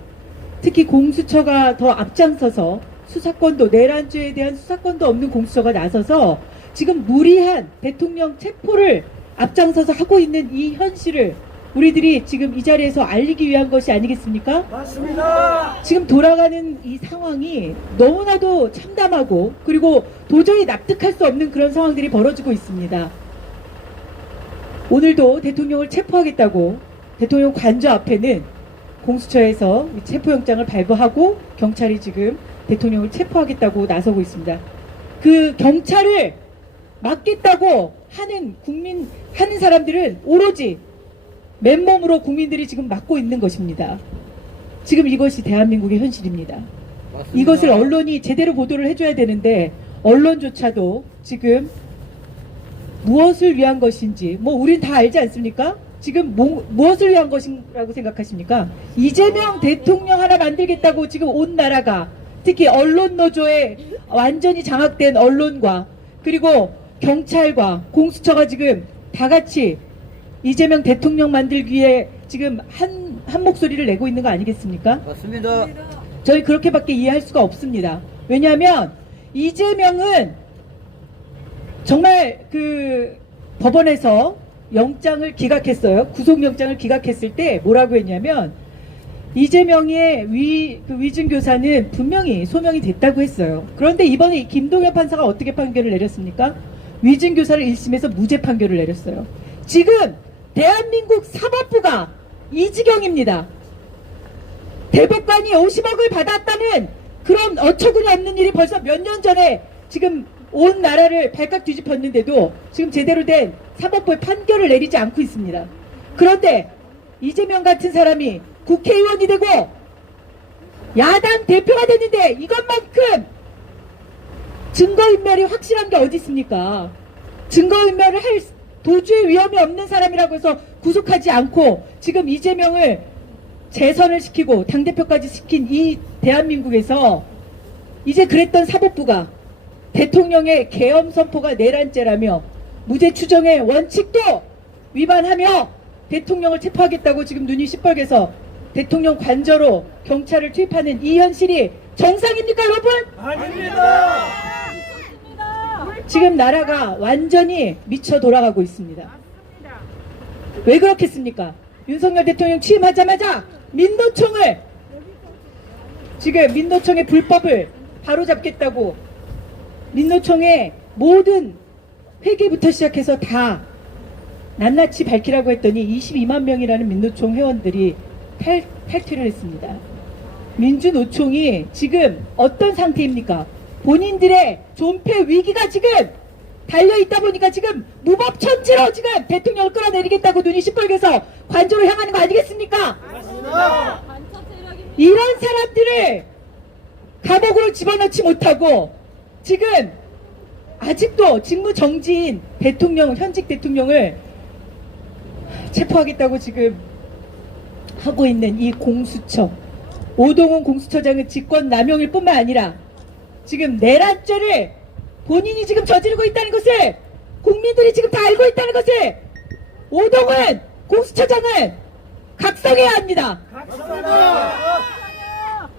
특히 공수처가 더 앞장서서 수사권도 내란죄에 대한 수사권도 없는 공수처가 나서서 지금 무리한 대통령 체포를 앞장서서 하고 있는 이 현실을 우리들이 지금 이 자리에서 알리기 위한 것이 아니겠습니까? 맞습니다. 지금 돌아가는 이 상황이 너무나도 참담하고 그리고 도저히 납득할 수 없는 그런 상황들이 벌어지고 있습니다. 오늘도 대통령을 체포하겠다고 대통령 관저 앞에는 공수처에서 체포영장을 발부하고 경찰이 지금 대통령을 체포하겠다고 나서고 있습니다. 그 경찰을 막겠다고 하는 사람들은 오로지 맨몸으로 국민들이 지금 막고 있는 것입니다. 지금 이것이 대한민국의 현실입니다. 맞습니다. 이것을 언론이 제대로 보도를 해줘야 되는데 언론조차도 지금 무엇을 위한 것인지 우린 다 알지 않습니까? 지금 무엇을 위한 것이라고 생각하십니까? 이재명 대통령 하나 만들겠다고 지금 온 나라가 특히 언론 노조에 완전히 장악된 언론과 그리고 경찰과 공수처가 지금 다 같이 이재명 대통령 만들기 위해 지금 한 목소리를 내고 있는 거 아니겠습니까? 맞습니다. 저희 그렇게밖에 이해할 수가 없습니다. 왜냐하면 이재명은 정말 그 법원에서 영장을 기각했어요. 구속영장을 기각했을 때 뭐라고 했냐면 이재명의 위증교사는 분명히 소명이 됐다고 했어요. 그런데 이번에 김동현 판사가 어떻게 판결을 내렸습니까? 위증교사를 1심에서 무죄 판결을 내렸어요. 지금 대한민국 사법부가 이 지경입니다. 대법관이 50억을 받았다는 그런 어처구니 없는 일이 벌써 몇 년 전에 지금 온 나라를 발칵 뒤집었는데도 지금 제대로 된 사법부의 판결을 내리지 않고 있습니다. 그런데 이재명 같은 사람이 국회의원이 되고 야당 대표가 됐는데 이것만큼 증거인멸이 확실한 게 어디 있습니까? 증거인멸을 할 도주의 위험이 없는 사람이라고 해서 구속하지 않고 지금 이재명을 재선을 시키고 당대표까지 시킨 이 대한민국에서 이제 그랬던 사법부가 대통령의 계엄 선포가 내란죄라며 무죄 추정의 원칙도 위반하며 대통령을 체포하겠다고 지금 눈이 시뻘개서 대통령 관저로 경찰을 투입하는 이 현실이 정상입니까, 여러분? 아닙니다. 지금 나라가 완전히 미쳐 돌아가고 있습니다. 왜 그렇겠습니까? 윤석열 대통령 취임하자마자 민노총의 불법을 바로잡겠다고 민노총의 모든 회계부터 시작해서 다 낱낱이 밝히라고 했더니 22만 명이라는 민노총 회원들이 탈퇴를 했습니다. 민주노총이 지금 어떤 상태입니까? 본인들의 존폐 위기가 지금 달려있다 보니까 지금 무법천지로 지금 대통령을 끌어내리겠다고 눈이 시뻘개서 관저로 향하는 거 아니겠습니까? 이런 사람들을 감옥으로 집어넣지 못하고 지금 아직도 직무정지인 현직 대통령을 체포하겠다고 지금 하고 있는 이 공수처, 오동훈 공수처장은 직권남용일 뿐만 아니라 지금 내란죄를 본인이 지금 저지르고 있다는 것을 국민들이 지금 다 알고 있다는 것을 오동훈 공수처장은 각성해야 합니다.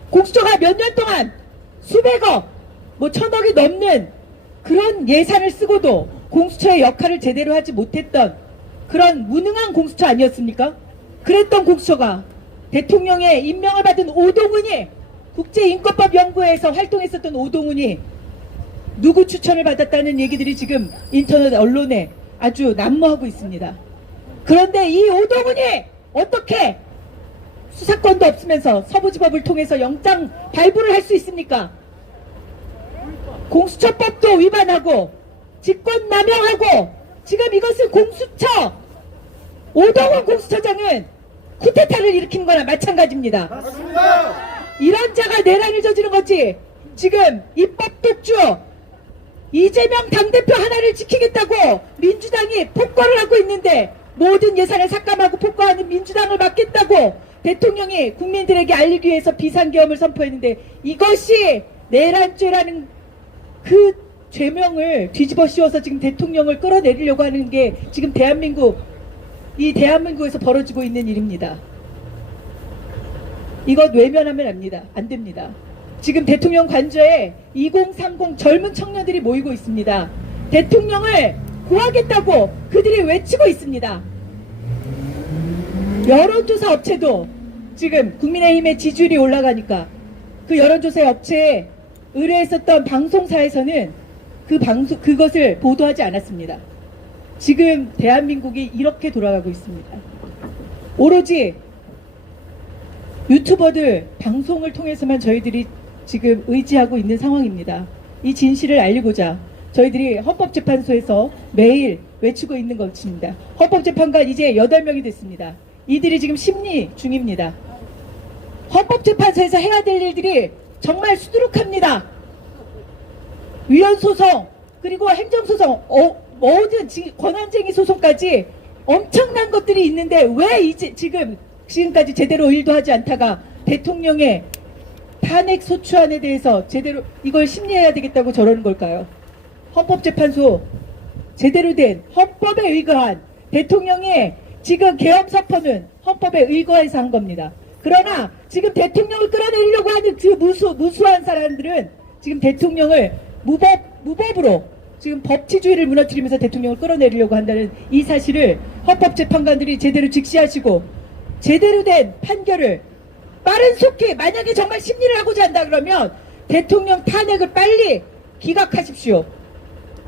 공수처가 몇 년 동안 수백억, 천억이 넘는 그런 예산을 쓰고도 공수처의 역할을 제대로 하지 못했던 그런 무능한 공수처 아니었습니까? 그랬던 공수처가 대통령의 임명을 받은 오동훈이 국제인권법 연구회에서 활동했었던 오동훈이 누구 추천을 받았다는 얘기들이 지금 인터넷 언론에 아주 난무하고 있습니다. 그런데 이 오동훈이 어떻게 수사권도 없으면서 서부지법을 통해서 영장 발부를 할 수 있습니까? 공수처법도 위반하고 직권남용하고 지금 이것은 공수처 오동훈 공수처장은 쿠데타를 일으키는 거나 마찬가지입니다. 맞습니다. 이런 자가 내란을 저지른 거지. 지금 입법 독주 이재명 당대표 하나를 지키겠다고 민주당이 폭거를 하고 있는데 모든 예산을 삭감하고 폭거하는 민주당을 막겠다고 대통령이 국민들에게 알리기 위해서 비상계엄을 선포했는데 이것이 내란죄라는 그 죄명을 뒤집어 씌워서 지금 대통령을 끌어내리려고 하는 게 지금 대한민국에서 벌어지고 있는 일입니다. 이것 외면하면 안 됩니다. 지금 대통령 관저에 2030 젊은 청년들이 모이고 있습니다. 대통령을 구하겠다고 그들이 외치고 있습니다. 여론조사 업체도 지금 국민의힘의 지지율이 올라가니까 그 여론조사 업체에 의뢰했었던 방송사에서는 그것을 보도하지 않았습니다. 지금 대한민국이 이렇게 돌아가고 있습니다. 오로지 유튜버들 방송을 통해서만 저희들이 지금 의지하고 있는 상황입니다. 이 진실을 알리고자 저희들이 헌법재판소에서 매일 외치고 있는 것입니다. 헌법재판관 이제 8명이 됐습니다. 이들이 지금 심리 중입니다. 헌법재판소에서 해야 될 일들이 정말 수두룩합니다. 위헌소송 그리고 행정소송 모든 권한쟁의 소송까지 엄청난 것들이 있는데 왜 이제 지금까지 제대로 일도 하지 않다가 대통령의 탄핵 소추안에 대해서 제대로 이걸 심리해야 되겠다고 저러는 걸까요? 헌법재판소 제대로 된 헌법에 의거한 대통령의 지금 계엄 선포는 헌법에 의거해서 한 겁니다. 그러나 지금 대통령을 끌어내리려고 하는 그 무수한 사람들은 지금 대통령을 무법으로 지금 법치주의를 무너뜨리면서 대통령을 끌어내리려고 한다는 이 사실을 헌법재판관들이 제대로 직시하시고 제대로 된 판결을 빠른 속히 만약에 정말 심리를 하고자 한다 그러면 대통령 탄핵을 빨리 기각하십시오.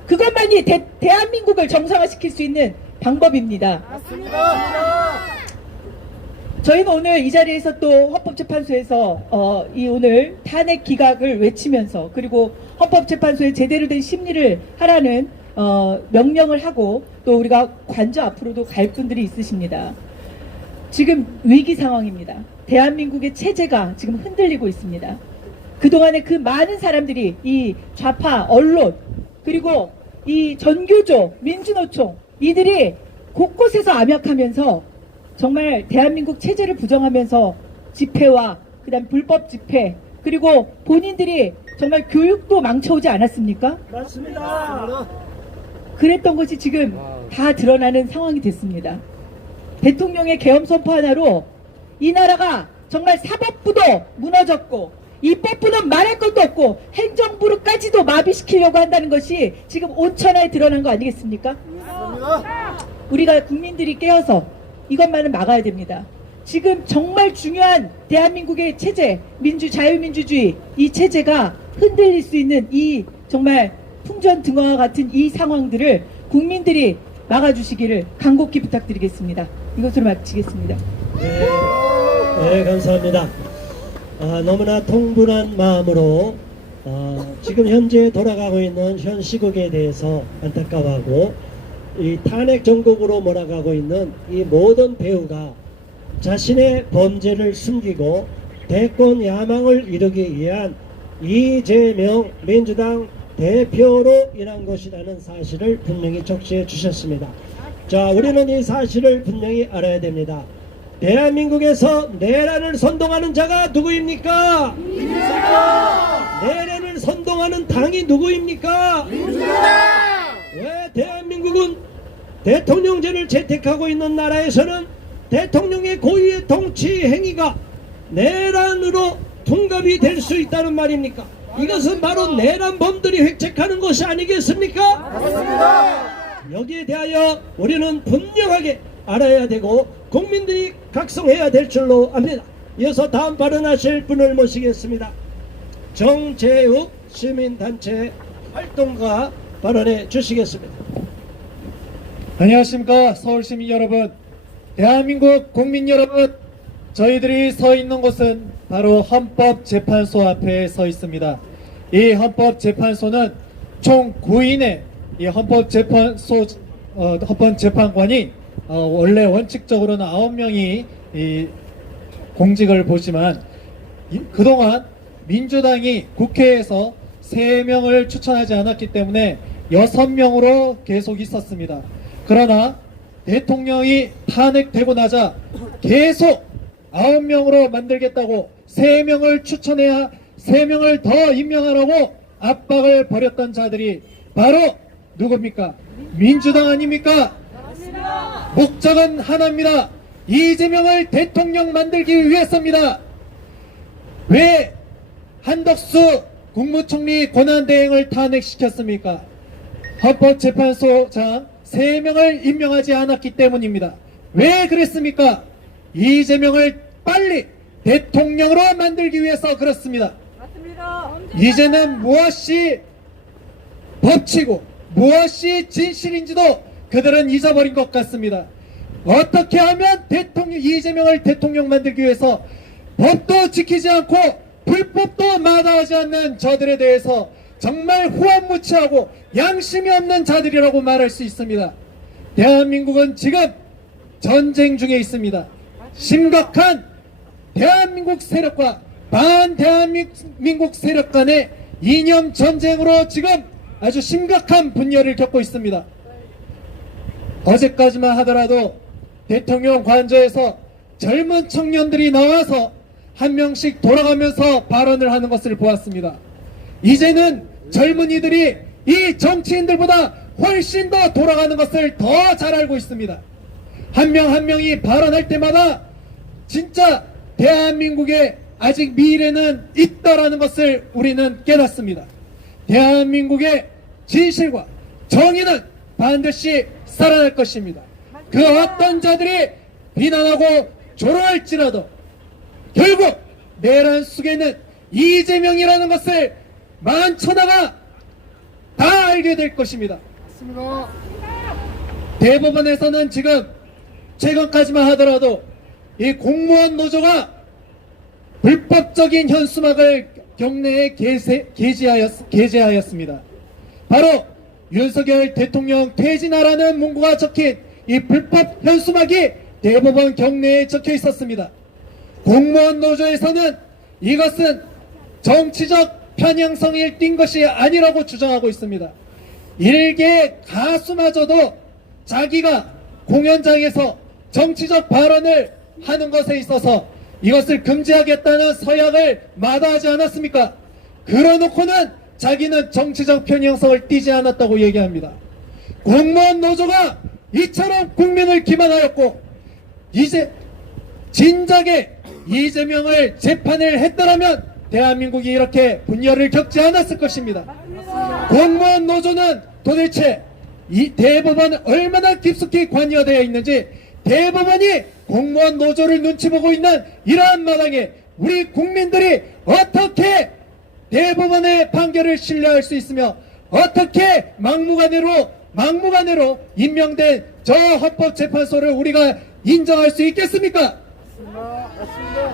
그것만이 대한민국을 정상화시킬 수 있는 방법입니다. 맞습니다. 저희는 오늘 이 자리에서 또 헌법재판소에서 이 오늘 탄핵 기각을 외치면서 그리고 헌법재판소에 제대로 된 심리를 하라는 명령을 하고 또 우리가 관저 앞으로도 갈 분들이 있으십니다. 지금 위기 상황입니다. 대한민국의 체제가 지금 흔들리고 있습니다. 그동안에 그 많은 사람들이 이 좌파 언론 그리고 이 전교조 민주노총 이들이 곳곳에서 암약하면서 정말 대한민국 체제를 부정하면서 집회와 그다음 불법 집회 그리고 본인들이 정말 교육도 망쳐오지 않았습니까? 맞습니다. 그랬던 것이 지금 다 드러나는 상황이 됐습니다. 대통령의 계엄 선포 하나로 이 나라가 정말 사법부도 무너졌고 입법부는 말할 것도 없고 행정부까지도 마비시키려고 한다는 것이 지금 온천하에 드러난 거 아니겠습니까? 우리가 국민들이 깨어서 이것만은 막아야 됩니다. 지금 정말 중요한 대한민국의 체제, 자유민주주의 이 체제가 흔들릴 수 있는 이 정말 풍전등화와 같은 이 상황들을 국민들이 막아주시기를 간곡히 부탁드리겠습니다. 이것으로 마치겠습니다. 네, 감사합니다. 너무나 통분한 마음으로 지금 현재 돌아가고 있는 현 시국에 대해서 안타까워하고 이 탄핵 정국으로 몰아가고 있는 이 모든 배우가 자신의 범죄를 숨기고 대권 야망을 이루기 위한 이재명 민주당 대표로 인한 것이라는 사실을 분명히 적시해 주셨습니다. 자, 우리는 이 사실을 분명히 알아야 됩니다. 대한민국에서 내란을 선동하는 자가 누구입니까? 내란을 선동하는 당이 누구입니까? 왜 대한민국은 대통령제를 채택하고 있는 나라에서는 대통령의 고유의 통치 행위가 내란으로 둔갑이 될 수 있다는 말입니까? 이것은 바로 내란범들이 획책하는 것이 아니겠습니까? 맞습니다. 여기에 대하여 우리는 분명하게 알아야 되고 국민들이 각성해야 될 줄로 압니다. 이어서 다음 발언하실 분을 모시겠습니다. 정재욱 시민단체 활동가 발언해 주시겠습니다. 안녕하십니까 서울시민 여러분, 대한민국 국민 여러분, 저희들이 서 있는 곳은 바로 헌법재판소 앞에 서 있습니다. 이 헌법재판소는 총 9인의 이 헌법재판관이 원래 원칙적으로는 9명이 이 공직을 보지만 그동안 민주당이 국회에서 3명을 추천하지 않았기 때문에 6명으로 계속 있었습니다. 그러나 대통령이 탄핵되고 나자 계속 9명으로 만들겠다고 3명을 추천해야 3명을 더 임명하라고 압박을 벌였던 자들이 바로 누굽니까? 민주당 아닙니까? 목적은 하나입니다. 이재명을 대통령 만들기 위해서입니다. 왜 한덕수 국무총리 권한대행을 탄핵시켰습니까? 헌법재판소장 3명을 임명하지 않았기 때문입니다. 왜 그랬습니까? 이재명을 빨리 대통령으로 만들기 위해서 그렇습니다. 맞습니다. 이제는 무엇이 법치고 무엇이 진실인지도 그들은 잊어버린 것 같습니다. 어떻게 하면 이재명을 대통령 만들기 위해서 법도 지키지 않고 불법도 마다하지 않는 저들에 대해서 정말 후한무치하고 양심이 없는 자들이라고 말할 수 있습니다. 대한민국은 지금 전쟁 중에 있습니다. 심각한 대한민국 세력과 반대한민국 세력 간의 이념 전쟁으로 지금 아주 심각한 분열을 겪고 있습니다. 어제까지만 하더라도 대통령 관저에서 젊은 청년들이 나와서 한 명씩 돌아가면서 발언을 하는 것을 보았습니다. 이제는 젊은이들이 이 정치인들보다 훨씬 더 돌아가는 것을 더 잘 알고 있습니다. 한 명 한 명이 발언할 때마다 진짜 대한민국에 아직 미래는 있다라는 것을 우리는 깨닫습니다. 대한민국의 진실과 정의는 반드시 살아날 것입니다. 그 어떤 자들이 비난하고 조롱할지라도 결국 내란 속에는 이재명이라는 것을 만천하가 다 알게 될 것입니다. 대법원에서는 지금 최근까지만 하더라도 이 공무원 노조가 불법적인 현수막을 경내에 게재하였습니다. 바로 윤석열 대통령 퇴진하라는 문구가 적힌 이 불법 현수막이 대법원 경내에 적혀 있었습니다. 공무원 노조에서는 이것은 정치적 편향성을 띈 것이 아니라고 주장하고 있습니다. 일개 가수마저도 자기가 공연장에서 정치적 발언을 하는 것에 있어서 이것을 금지하겠다는 서약을 마다하지 않았습니까? 그러놓고는 자기는 정치적 편향성을 띠지 않았다고 얘기합니다. 공무원 노조가 이처럼 국민을 기만하였고 이제 진작에 이재명을 재판을 했더라면 대한민국이 이렇게 분열을 겪지 않았을 것입니다. 공무원 노조는 도대체 이 대법원 얼마나 깊숙이 관여되어 있는지, 대법원이 공무원 노조를 눈치 보고 있는 이러한 마당에 우리 국민들이 어떻게 대법원의 판결을 신뢰할 수 있으며 어떻게 막무가내로 임명된 저 헌법재판소를 우리가 인정할 수 있겠습니까?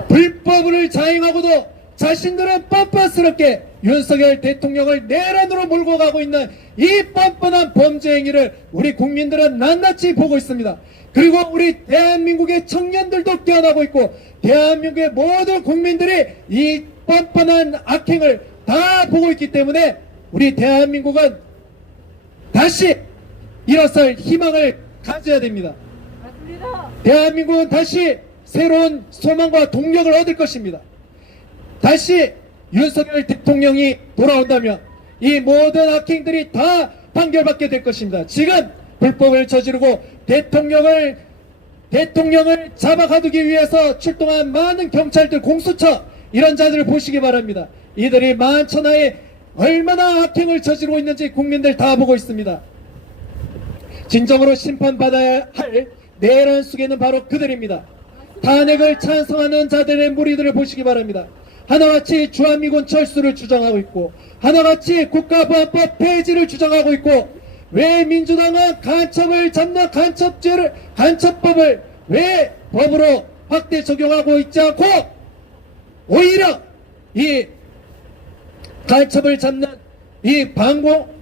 불법을 자행하고도 자신들은 뻔뻔스럽게 윤석열 대통령을 내란으로 몰고 가고 있는 이 뻔뻔한 범죄 행위를 우리 국민들은 낱낱이 보고 있습니다. 그리고 우리 대한민국의 청년들도 깨어나고 있고 대한민국의 모든 국민들이 이 뻔뻔한 악행을 다 보고 있기 때문에 우리 대한민국은 다시 일어설 희망을 가져야 됩니다. 대한민국은 다시 새로운 소망과 동력을 얻을 것입니다. 다시 윤석열 대통령이 돌아온다면 이 모든 악행들이 다 판결받게 될 것입니다. 지금 불법을 저지르고 대통령을 잡아가두기 위해서 출동한 많은 경찰들, 공수처 이런 자들을 보시기 바랍니다. 이들이 만천하에 얼마나 악행을 저지르고 있는지 국민들 다 보고 있습니다. 진정으로 심판받아야 할 내란 속에는 바로 그들입니다. 탄핵을 찬성하는 자들의 무리들을 보시기 바랍니다. 하나같이 주한미군 철수를 주장하고 있고 하나같이 국가보안법 폐지를 주장하고 있고 왜 민주당은 간첩을 잡는 간첩법을 왜 법으로 확대 적용하고 있지 않고 오히려 이 간첩을 잡는 이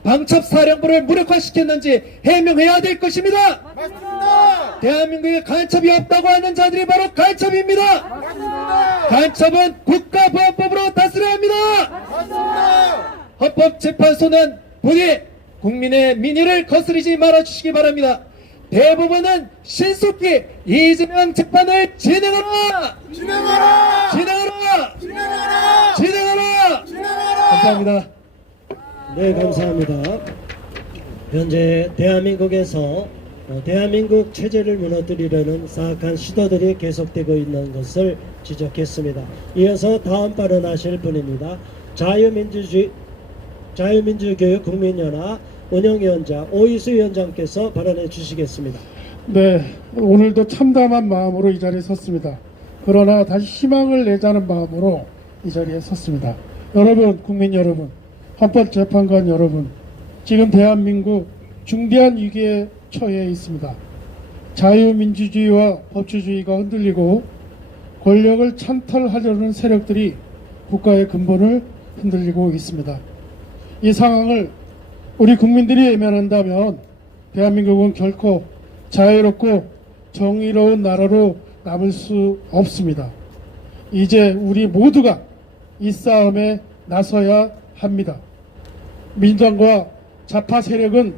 방첩사령부를 무력화시켰는지 해명해야 될 것입니다. 맞습니다. 대한민국에 간첩이 없다고 하는 자들이 바로 간첩입니다. 맞습니다. 간첩은 국가보안법으로 다스려야 합니다. 맞습니다. 헌법재판소는 부디 국민의 민의를 거스르지 말아주시기 바랍니다. 대법원은 신속히 이재명 재판을 진행하라! 감사합니다. 네, 감사합니다. 현재 대한민국에서 대한민국 체제를 무너뜨리려는 사악한 시도들이 계속되고 있는 것을 지적했습니다. 이어서 다음 발언하실 분입니다. 자유민주교육 국민연합 운영위원장 오이수 위원장께서 발언해 주시겠습니다. 네, 오늘도 참담한 마음으로 이 자리에 섰습니다. 그러나 다시 희망을 내자는 마음으로 이 자리에 섰습니다. 여러분, 국민 여러분, 헌법재판관 여러분, 지금 대한민국 중대한 위기에 처해 있습니다. 자유민주주의와 법치주의가 흔들리고 권력을 찬탈하려는 세력들이 국가의 근본을 흔들리고 있습니다. 이 상황을 우리 국민들이 외면한다면 대한민국은 결코 자유롭고 정의로운 나라로 남을 수 없습니다. 이제 우리 모두가 이 싸움에 나서야 합니다. 민주당과 좌파 세력은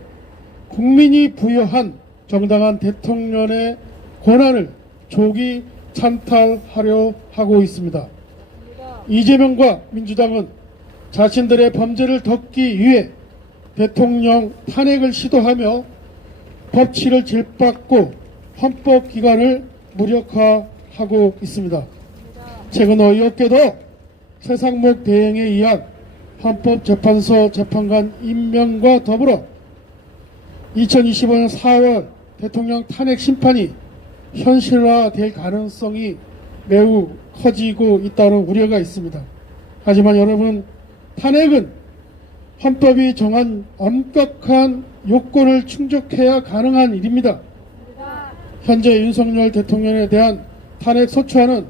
국민이 부여한 정당한 대통령의 권한을 조기 찬탈하려 하고 있습니다. 이재명과 민주당은 자신들의 범죄를 덮기 위해 대통령 탄핵을 시도하며 법치를 질받고 헌법기관을 무력화하고 있습니다. 최근 어이없게도 최상목 대행에 의한 헌법재판소 재판관 임명과 더불어 2025년 4월 대통령 탄핵 심판이 현실화될 가능성이 매우 커지고 있다는 우려가 있습니다. 하지만 여러분, 탄핵은 헌법이 정한 엄격한 요건을 충족해야 가능한 일입니다. 현재 윤석열 대통령에 대한 탄핵 소추안은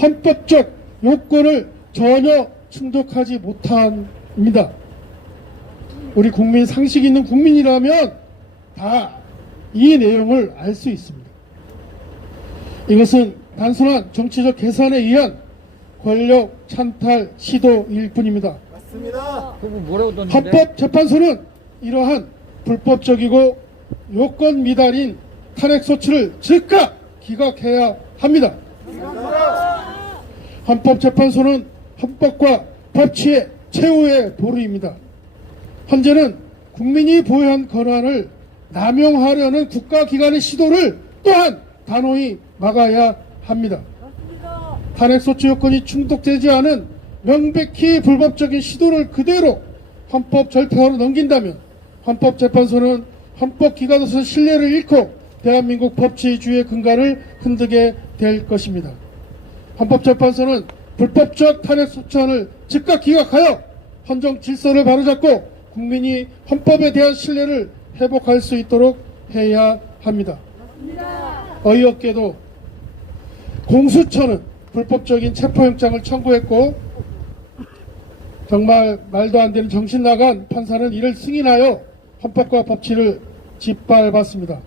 헌법적 요건을 전혀 충족하지 못합니다. 우리 국민 상식 있는 국민이라면 다 이 내용을 알 수 있습니다. 이것은 단순한 정치적 계산에 의한 권력 찬탈 시도일 뿐입니다. 그거 뭐라고 떴는데? 헌법재판소는 이러한 불법적이고 요건 미달인 탄핵 소추를 즉각 기각해야 합니다. 헌법재판소는 헌법과 법치의 최후의 보루입니다. 현재는 국민이 보유한 권한을 남용하려는 국가기관의 시도를 또한 단호히 막아야 합니다. 탄핵소추 요건이 충족되지 않은 명백히 불법적인 시도를 그대로 헌법 절차로 넘긴다면 헌법재판소는 헌법기관으로서 신뢰를 잃고 대한민국 법치주의의 근간을 흔들게 될 것입니다. 헌법재판소는 불법적 탄핵소추안을 즉각 기각하여 헌정 질서를 바로잡고 국민이 헌법에 대한 신뢰를 회복할 수 있도록 해야 합니다. 어이없게도 공수처는 불법적인 체포영장을 청구했고 정말 말도 안 되는 정신 나간 판사는 이를 승인하여 헌법과 법치를 짓밟았습니다.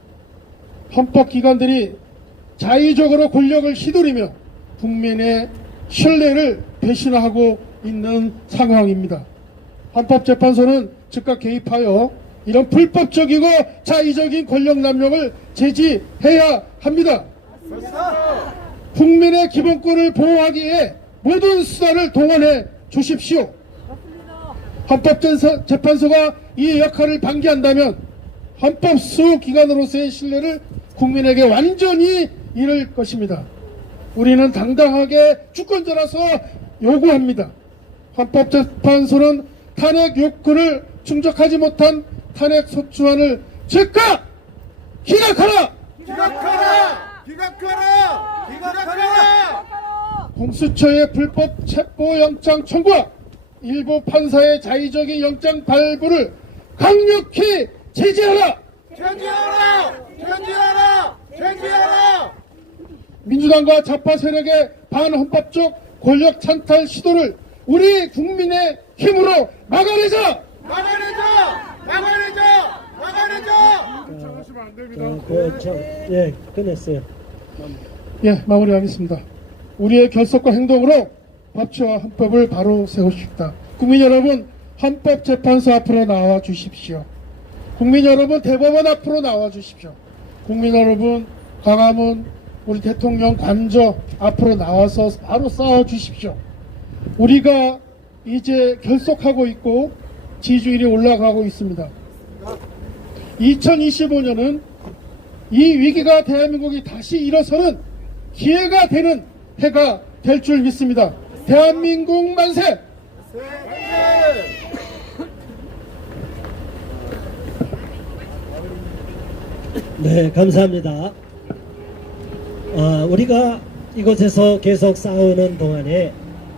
헌법기관들이 자의적으로 권력을 휘두르며 국민의 신뢰를 배신하고 있는 상황입니다. 헌법재판소는 즉각 개입하여 이런 불법적이고 자의적인 권력 남용을 제지해야 합니다. 국민의 기본권을 보호하기에 모든 수단을 동원해 주십시오. 헌법재판소가 이 역할을 방기한다면 헌법수기관으로서의 신뢰를 국민에게 완전히 잃을 것입니다. 우리는 당당하게 주권자라서 요구합니다. 헌법재판소는 탄핵 요건을 충족하지 못한 탄핵 소추안을 즉각 기각하라! 공수처의 불법 체포영장 청구와 일부 판사의 자의적인 영장 발부를 강력히 제지하라! 민주당과 좌파 세력의 반헌법적 권력 찬탈 시도를 우리 국민의 힘으로 막아내자! 예, 끝냈어요. 예, 마무리하겠습니다. 우리의 결속과 행동으로 법치와 헌법을 바로 세우십시다. 국민 여러분, 헌법재판소 앞으로 나와 주십시오. 국민 여러분, 대법원 앞으로 나와 주십시오. 국민 여러분, 광화문 우리 대통령 관저 앞으로 나와서 바로 싸워 주십시오. 우리가 이제 결속하고 있고 지지율이 올라가고 있습니다. 2025년은 이 위기가 대한민국이 다시 일어서는 기회가 되는 해가 될 줄 믿습니다. 대한민국 만세! 네, 감사합니다. 우리가 이곳에서 계속 싸우는 동안에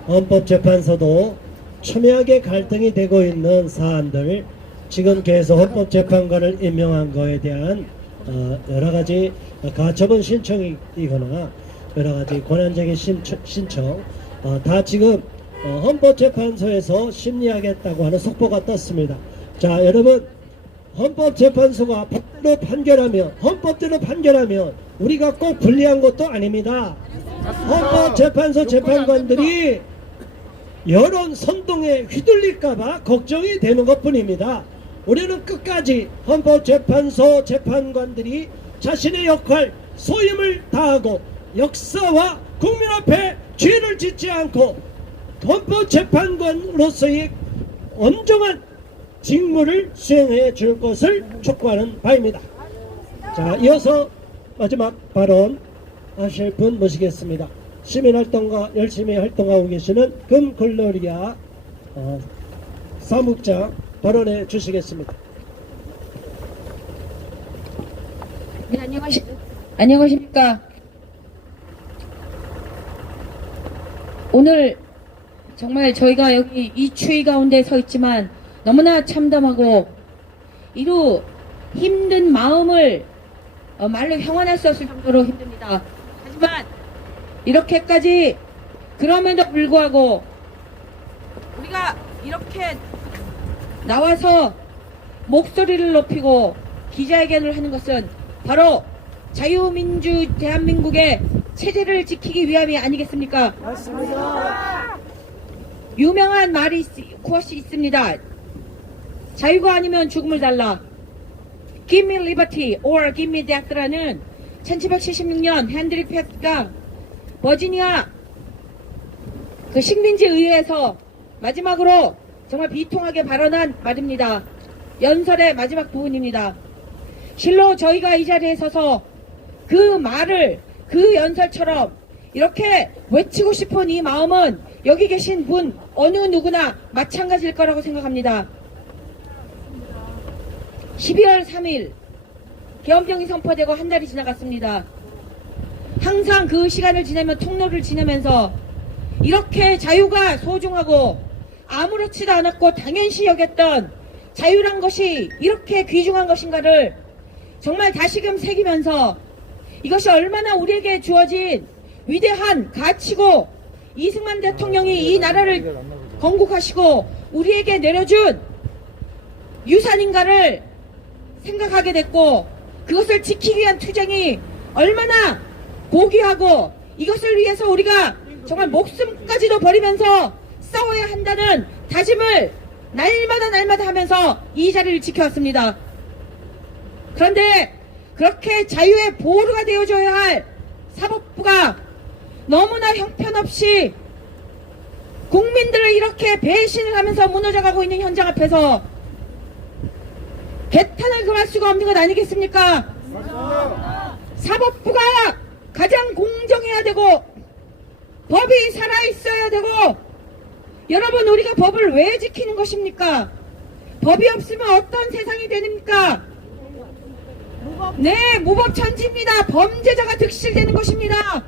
헌법재판소도 첨예하게 갈등이 되고 있는 사안들, 지금 계속 헌법재판관을 임명한 거에 대한 여러가지 가처분 신청이거나 여러가지 권한적인 신청 다 지금 헌법재판소에서 심리하겠다고 하는 속보가 떴습니다. 자, 여러분, 헌법재판소가 헌법대로 판결하면 우리가 꼭 불리한 것도 아닙니다. 헌법재판소 재판관들이 여론 선동에 휘둘릴까봐 걱정이 되는 것뿐입니다. 우리는 끝까지 헌법재판소 재판관들이 자신의 역할, 소임을 다하고 역사와 국민 앞에 죄를 짓지 않고 헌법재판관으로서의 엄정한 직무를 수행해 줄 것을 촉구하는 바입니다. 자, 이어서 마지막 발언 하실 분 모시겠습니다. 시민활동가 열심히 활동하고 계시는 금글로리아 사무국장 발언해 주시겠습니다. 네, 안녕하십니까. 오늘 정말 저희가 여기 이 추위 가운데 서 있지만 너무나 참담하고 이루 힘든 마음을 말로 형언할 수 없을 정도로 힘듭니다. 하지만 이렇게까지 그럼에도 불구하고 우리가 이렇게 나와서 목소리를 높이고 기자회견을 하는 것은 바로 자유민주 대한민국의 체제를 지키기 위함이 아니겠습니까? 맞습니다. 유명한 말이 구엇이 있습니다. 자유가 아니면 죽음을 달라. Give me liberty or give me death라는 1776년 핸드릭 패스가 버지니아 그 식민지 의회에서 마지막으로 정말 비통하게 발언한 말입니다. 연설의 마지막 부분입니다. 실로 저희가 이 자리에 서서 그 말을 그 연설처럼 이렇게 외치고 싶은 이 마음은 여기 계신 분 어느 누구나 마찬가지일 거라고 생각합니다. 12월 3일 계엄령이 선포되고 한 달이 지나갔습니다. 항상 그 시간을 지나면 통로를 지나면서 이렇게 자유가 소중하고 아무렇지도 않았고 당연시 여겼던 자유란 것이 이렇게 귀중한 것인가를 정말 다시금 새기면서 이것이 얼마나 우리에게 주어진 위대한 가치고 이승만 대통령이 이 나라를 건국하시고 우리에게 내려준 유산인가를 생각하게 됐고 그것을 지키기 위한 투쟁이 얼마나 고귀하고 이것을 위해서 우리가 정말 목숨까지도 버리면서 싸워야 한다는 다짐을 날마다 하면서 이 자리를 지켜왔습니다. 그런데 그렇게 자유의 보루가 되어줘야 할 사법부가 너무나 형편없이 국민들을 이렇게 배신을 하면서 무너져가고 있는 현장 앞에서 개탄을 금할 수가 없는 것 아니겠습니까? 사법부가 가장 공정해야 되고 법이 살아있어야 되고 여러분 우리가 법을 왜 지키는 것입니까? 법이 없으면 어떤 세상이 됩니까? 네, 무법천지입니다. 범죄자가 득실되는 것입니다.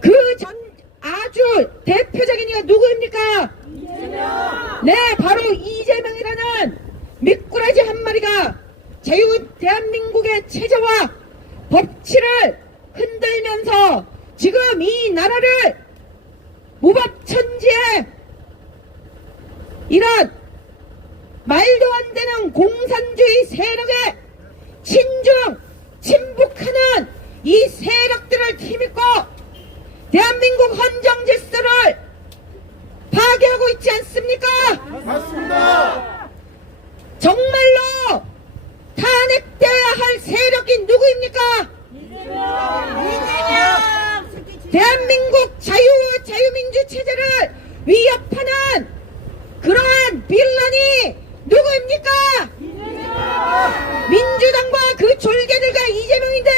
그 전 아주 대표적인 이가 누구입니까? 이재명. 네, 바로 이재명이라는 미꾸라지 한 마리가 자유 대한민국의 체제와 법치를 흔들면서 지금 이 나라를 무법천지에 이런 말도 안 되는 공산주의 세력에 친북하는 이 세력들을 힘입고 대한민국 헌정 질서를 파괴하고 있지 않습니까? 맞습니다. 정말로 탄핵돼야 할 세력이 누구입니까? 이재명! 대한민국 자유민주 체제를 위협하는 그러한 빌런이 누구입니까? 민주당과 그 졸개들과 이재명인데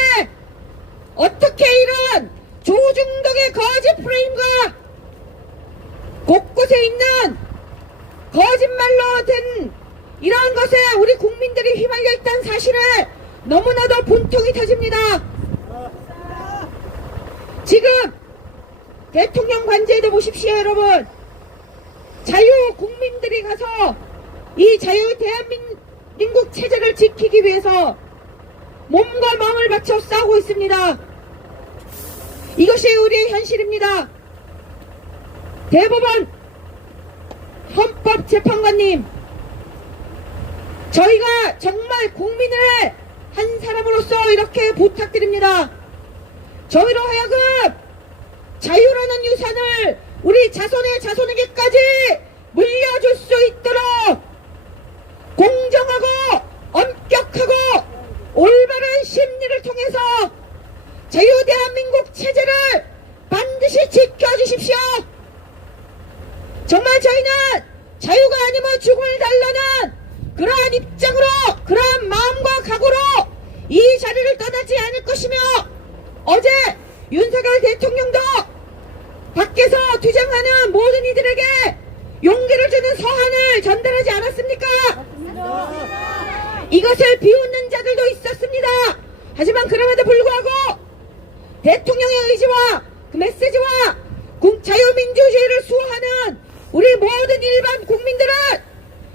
어떻게 이런 조중동의 거짓 프레임과 곳곳에 있는 거짓말로 된 이러한 것에 우리 국민들이 휘말려 있다는 사실에 너무나도 분통이 터집니다. 지금 대통령 관저에도 보십시오 여러분. 자유 국민들이 가서 이 자유 대한민국 체제를 지키기 위해서 몸과 마음을 바쳐 싸우고 있습니다. 이것이 우리의 현실입니다. 대법원 헌법재판관님, 저희가 정말 국민의 한 사람으로서 이렇게 부탁드립니다. 저희로 하여금 자유라는 유산을 우리 자손에게까지 물려줄 수 있도록 공정하고 엄격하고 올바른 심리를 통해서 자유 대한민국 체제를 반드시 지켜주십시오. 정말 저희는 자유가 아니면 죽음을 달라는 그러한 입장으로 그러한 마음과 각오로 이 자리를 떠나지 않을 것이며 어제 윤석열 대통령도 밖에서 투쟁하는 모든 이들에게 용기를 주는 서한을 전달하지 않았습니까? 이것을 비웃는 자들도 있었습니다. 하지만 그럼에도 불구하고 대통령의 의지와 그 메시지와 자유민주주의를 수호하는 우리 모든 일반 국민들은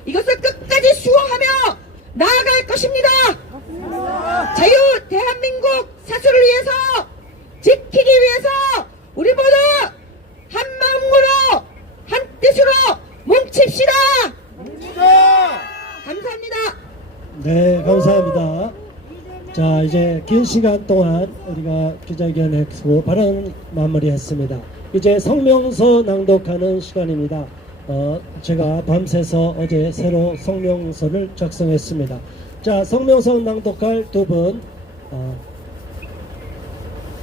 이것을 끝까지 수호하며 나아갈 것입니다. 자유 대한민국 사수를 위해서 지키기 위해서 우리 모두 한 마음으로 한 뜻으로 뭉칩시다. 감사합니다. 네, 감사합니다. 자, 이제 긴 시간 동안 우리가 기자회견했고 발언 마무리했습니다. 이제 성명서 낭독하는 시간입니다. 제가 밤새서 어제 새로 성명서를 작성했습니다. 자, 성명서 낭독할 두 분,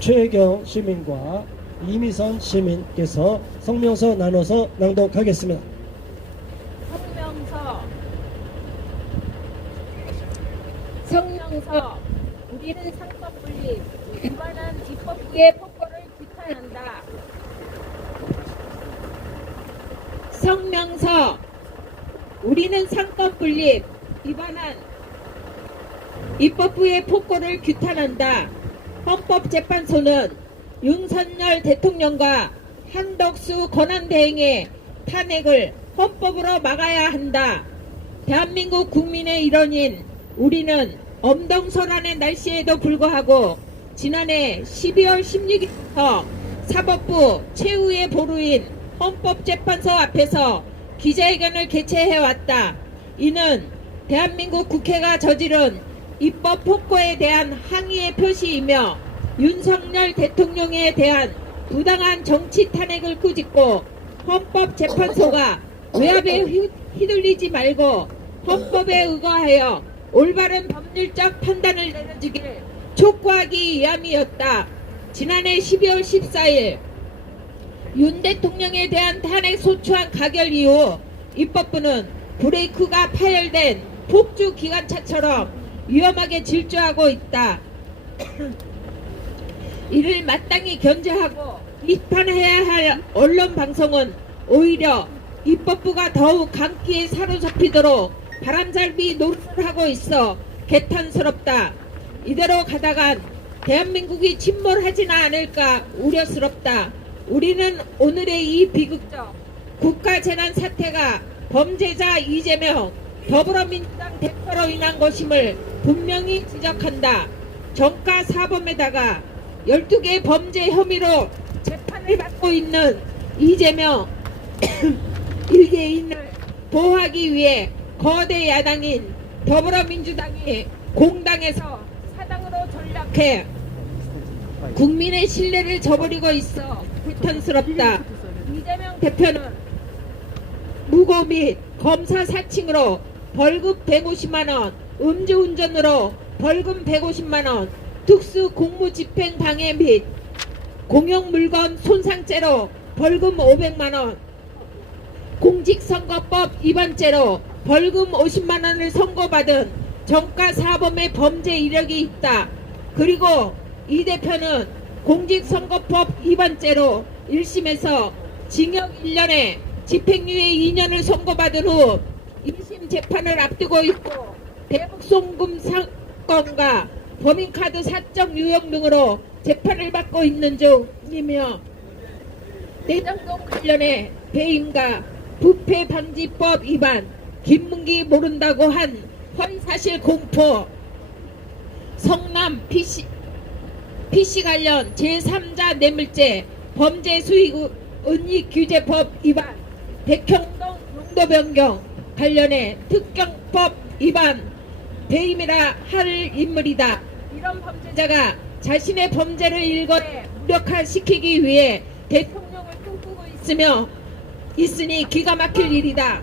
최혜경 시민과 이미선 시민께서 성명서 나눠서 낭독하겠습니다. 성명서 우리는 상권 분립 위반한 입법부의 폭거를 규탄한다. 성명서 우리는 상권 분립 위반한 입법부의 폭거를 규탄한다. 헌법재판소는 윤석열 대통령과 한덕수 권한대행의 탄핵을 헌법으로 막아야 한다. 대한민국 국민의 일원인 우리는 엄동설한의 날씨에도 불구하고 지난해 12월 16일부터 사법부 최후의 보루인 헌법재판소 앞에서 기자회견을 개최해왔다. 이는 대한민국 국회가 저지른 입법 폭거에 대한 항의의 표시이며 윤석열 대통령에 대한 부당한 정치 탄핵을 꾸짖고 헌법재판소가 외압에 휘둘리지 말고 헌법에 의거하여 올바른 법률적 판단을 내려주길 촉구하기 위함이었다. 지난해 12월 14일 윤 대통령에 대한 탄핵 소추안 가결 이후 입법부는 브레이크가 파열된 폭주 기관차처럼 위험하게 질주하고 있다. 이를 마땅히 견제하고 비판해야 할 언론 방송은 오히려 입법부가 더욱 감기에 사로잡히도록 바람잡이 노릇을 하고 있어 개탄스럽다. 이대로 가다간 대한민국이 침몰하지는 않을까 우려스럽다. 우리는 오늘의 이 비극적 국가재난 사태가 범죄자 이재명 더불어민주당 대표로 인한 것임을 분명히 지적한다. 정가 사범에다가 12개 범죄 혐의로 재판을 받고 있는 이재명 일개인을 보호하기 위해 거대 야당인 더불어민주당이 공당에서 사당으로 전락해 국민의 신뢰를 저버리고 있어 불편스럽다. 이재명 대표는 무고 및 검사 사칭으로 벌금 150만원, 음주운전으로 벌금 150만원, 특수 공무집행 방해 및 공용물건 손상죄로 벌금 500만원, 공직선거법 위반죄로 벌금 50만원을 선고받은 정가사범의 범죄 이력이 있다. 그리고 이 대표는 공직선거법 위반죄로 1심에서 징역 1년에 집행유예 2년을 선고받은 후 2심 재판을 앞두고 있고 대북송금 사건과 법인카드 사적 유용 등으로 재판을 받고 있는 중이며 대장동 관련해 배임과 부패방지법 위반, 김문기 모른다고 한 허위사실 공포, 성남 PC 관련 제3자 뇌물죄, 범죄 수익 은닉 규제법 위반, 백형동 용도 변경 관련해 특경법 위반, 배임이라 할 인물이다. 이런 범죄자가 자신의 범죄를 일거에 무력화시키기 위해 대통령을 꿈꾸고 있으니 기가 막힐 일이다.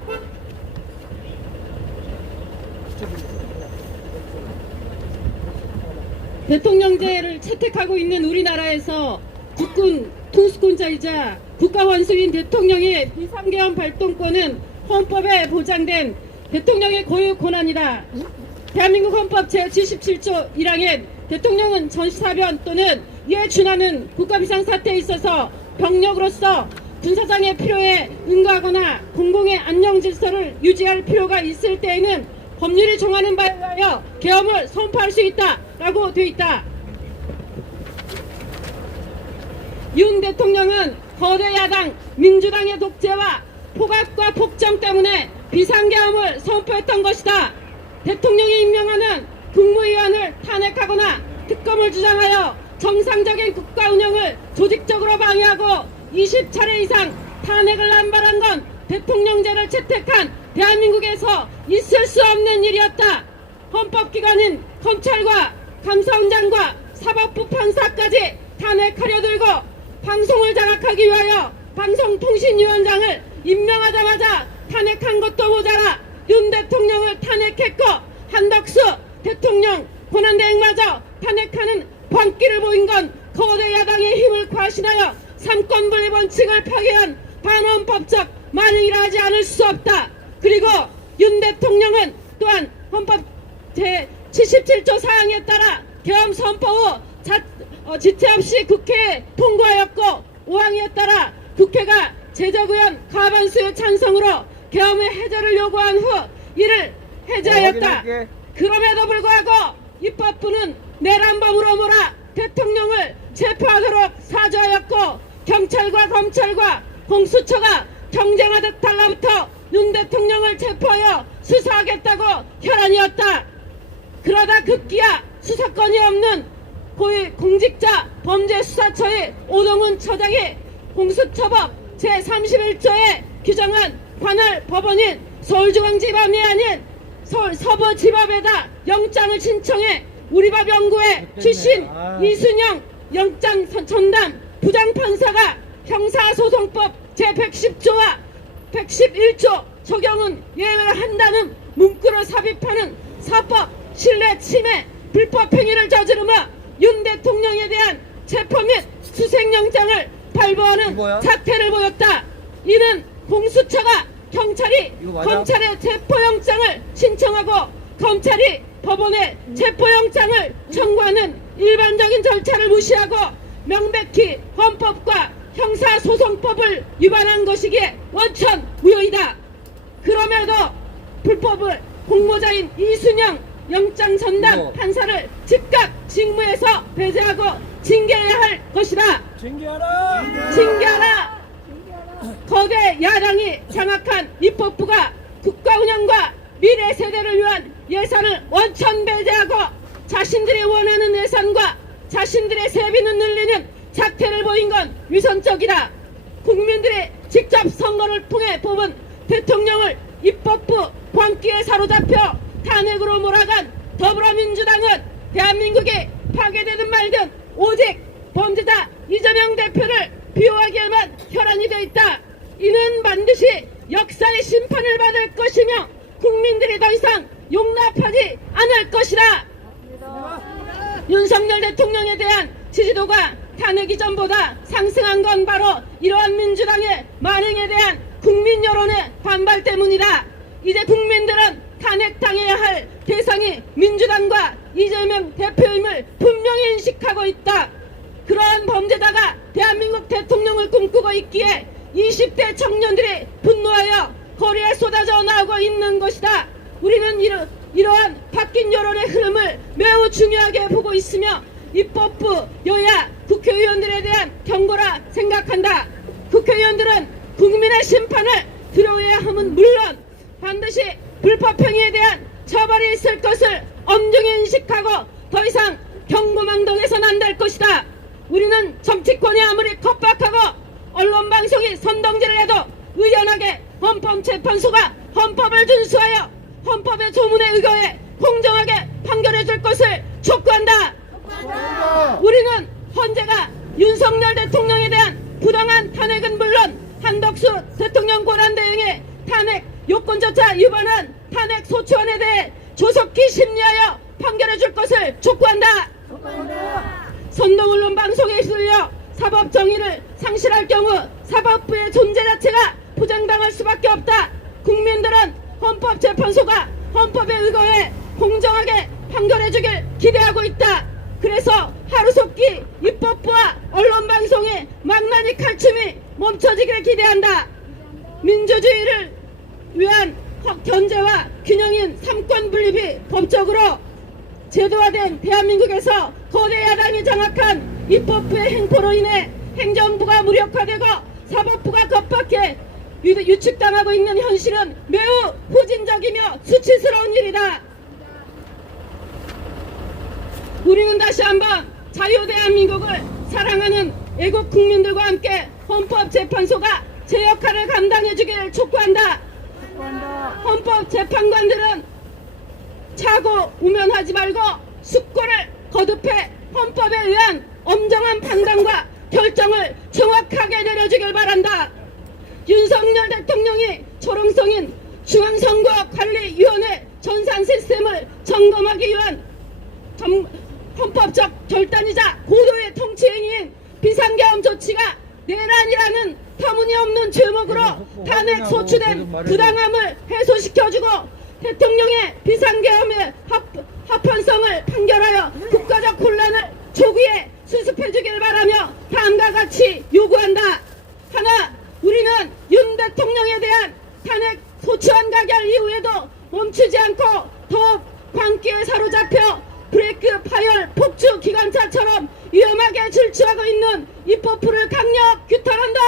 대통령제를 채택하고 있는 우리나라에서 국군 통수권자이자 국가원수인 대통령의 비상계엄 발동권은 헌법에 보장된 대통령의 고유 권한이다. 대한민국 헌법 제77조 1항엔 대통령은 전시사변 또는 이에 준하는 국가비상사태에 있어서 병력으로서 군사상의 필요에 응가하거나 공공의 안녕질서를 유지할 필요가 있을 때에는 법률이 정하는 바에 의하여 계엄을 선포할 수 있다 라고 되어 있다. 윤 대통령은 거대 야당 민주당의 독재와 포갑과 폭정 때문에 비상계엄을 선포했던 것이다. 대통령이 임명하는 국무위원을 탄핵하거나 특검을 주장하여 정상적인 국가 운영을 조직적으로 방해하고 20차례 이상 탄핵을 남발한 건 대통령제를 채택한 대한민국에서 있을 수 없는 일이었다. 헌법기관인 검찰과 감사원장과 사법부 판사까지 탄핵하려 들고 방송을 장악하기 위하여 방송통신위원장을 임명하자마자 탄핵한 것도 모자라 윤 대통령을 탄핵했고 한덕수 대통령 권한대행마저 탄핵하는 광기를 보인 건 거대 야당의 힘을 과신하여 삼권분립 원칙을 파괴한 반헌법적 만행이라 하지 않을 수 없다. 그리고 윤 대통령은 또한 헌법 제77조 사항에 따라 계엄 선포 후 지체 없이 국회에 통과하였고 5항에 따라 국회가 제적의원 과반수의 찬성으로 계엄의 해제를 요구한 후 이를 해제하였다. 그럼에도 불구하고 입법부는 내란범으로 몰아 대통령을 체포하도록 사주하였고 경찰과 검찰과 공수처가 경쟁하듯 달라붙어 윤 대통령을 체포하여 수사하겠다고 혈안이었다. 그러다 급기야 수사권이 없는 고위 공직자 범죄수사처의 오동훈 처장이 공수처법 제31조에 규정한 관할 법원인 서울중앙지법이 아닌 서울 서부지법에다 영장을 신청해 우리법 연구회 출신 이순영 영장 전담 부장판사가 형사소송법 제110조와 111조 적용은 예외한다는 문구를 삽입하는 사법 신뢰 침해 불법 행위를 저지르며 윤 대통령에 대한 체포 및 수색영장을 발부하는 사태를 보였다. 이는 공수처가 경찰이 검찰의 체포영장을 신청하고 검찰이 법원에 체포영장을 청구하는 일반적인 절차를 무시하고 명백히 헌법과 형사소송법을 위반한 것이기에 원천무효이다. 그럼에도 불법을 공모자인 이순영 영장 전담 판사를 즉각 직무에서 배제하고 징계해야 할 것이다. 징계하라! 거대 야당이 장악한 입법부가 국가 운영과 미래 세대를 위한 예산을 원천 배제하고 자신들이 원하는 예산과 자신들의 세비는 늘리는 작태를 보인 건 위선적이다. 국민들이 직접 선거를 통해 뽑은 대통령을 입법부 광기에 사로잡혀 탄핵으로 몰아간 더불어민주당은 대한민국이 파괴되든 말든 오직 범죄자 이재명 대표를 비호하기에만 혈안이 되어 있다. 이는 반드시 역사의 심판을 받을 것이며 국민들이 더 이상 용납하지 않을 것이다. 윤석열 대통령에 대한 지지도가 탄핵 이전보다 상승한 건 바로 이러한 민주당의 만행에 대한 국민 여론의 반발 때문이다. 이제 국민들은 탄핵당해야 할 대상이 민주당과 이재명 대표임을 분명히 인식하고 있다. 그러한 범죄자가 대한민국 대통령을 꿈꾸고 있기에 20대 청년들이 분노하여 거리에 쏟아져 나오고 있는 것이다. 우리는 이러한 바뀐 여론의 흐름을 매우 중요하게 보고 있으며 입법부, 여야, 국회의원들에 대한 경고라 생각한다. 국회의원들은 국민의 심판을 두려워해야 함은 물론 반드시 불법행위에 대한 처벌이 있을 것을 엄중히 인식하고 더 이상 경고망동해서는 안 될 것이다. 우리는 정치권이 아무리 겁박하고 언론방송이 선동질을 해도 의연하게 헌법재판소가 헌법을 준수하여 헌법의 조문에 의거해 공정하게 판결해 줄 것을 촉구한다. 우리는 헌재가 윤석열 대통령에 대한 부당한 탄핵은 물론 한덕수 대통령 권한대행의 탄핵 요건조차 위반한 탄핵 소추안에 대해 조속히 심리하여 판결해 줄 것을 촉구한다. 선동언론 방송에 휩쓸려 사법 정의를 상실할 경우 사법부의 존재 자체가 부정당할 수밖에 없다. 국민들은 헌법재판소가 헌법에 의거해 공정하게 판결해 주길 기대하고 있다. 그래서 하루속히 입법부와 언론방송의 망나니 칼춤이 멈춰지길 기대한다. 민주주의를 위한 견제와 균형인 삼권분립이 법적으로 제도화된 대한민국에서 거대 야당이 장악한 입법부의 행포로 인해 행정부가 무력화되고 사법부가 겁박해 유축당하고 있는 현실은 매우 후진적이며 수치스러운 일이다. 우리는 다시 한번 자유대한민국을 사랑하는 애국 국민들과 함께 헌법재판소가 제 역할을 감당해 주기를 촉구한다. 헌법재판관들은 차고 우면하지 말고 숙고를 거듭해 헌법에 의한 엄정한 판단과 결정을 정확하게 내려주길 바란다. 윤석열 대통령이 초롱성인 중앙선거관리위원회 전산 시스템을 점검하기 위한 헌법적 결단이자 고도의 통치행위인 비상계엄 조치가 내란이라는 터무니없는 제목으로 탄핵 소추된 부당함을 해소시켜주고 대통령의 비상계엄의 합헌성을 판결하여 국가적 혼란을 조기에 수습해주길 바라며 다음과 같이 요구한다. 하나, 우리는 윤 대통령에 대한 탄핵 소추안 가결 이후에도 멈추지 않고 더욱 광기에 사로잡혀 브레이크 파열 폭주 기관차처럼 위험하게 질주하고 있는 입법부를 강력 규탄한다.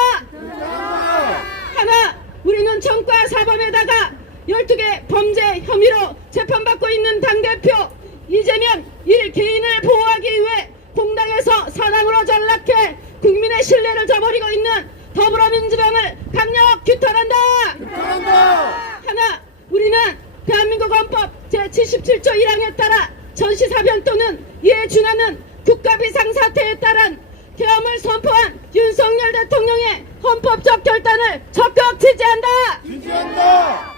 하나, 우리는 정과 사범에다가 12개 범죄 혐의로 재판받고 있는 당대표 이재명 1개인을 보호하기 위해 공당에서 사당으로 전락해 국민의 신뢰를 저버리고 있는 더불어민주당을 강력 규탄한다. 하나, 우리는 대한민국 헌법 제77조 1항에 따라 전시사변 또는 이에 준하는 국가비상사태에 따른 계엄을 선포한 윤석열 대통령의 헌법적 결단을 적극 지지한다.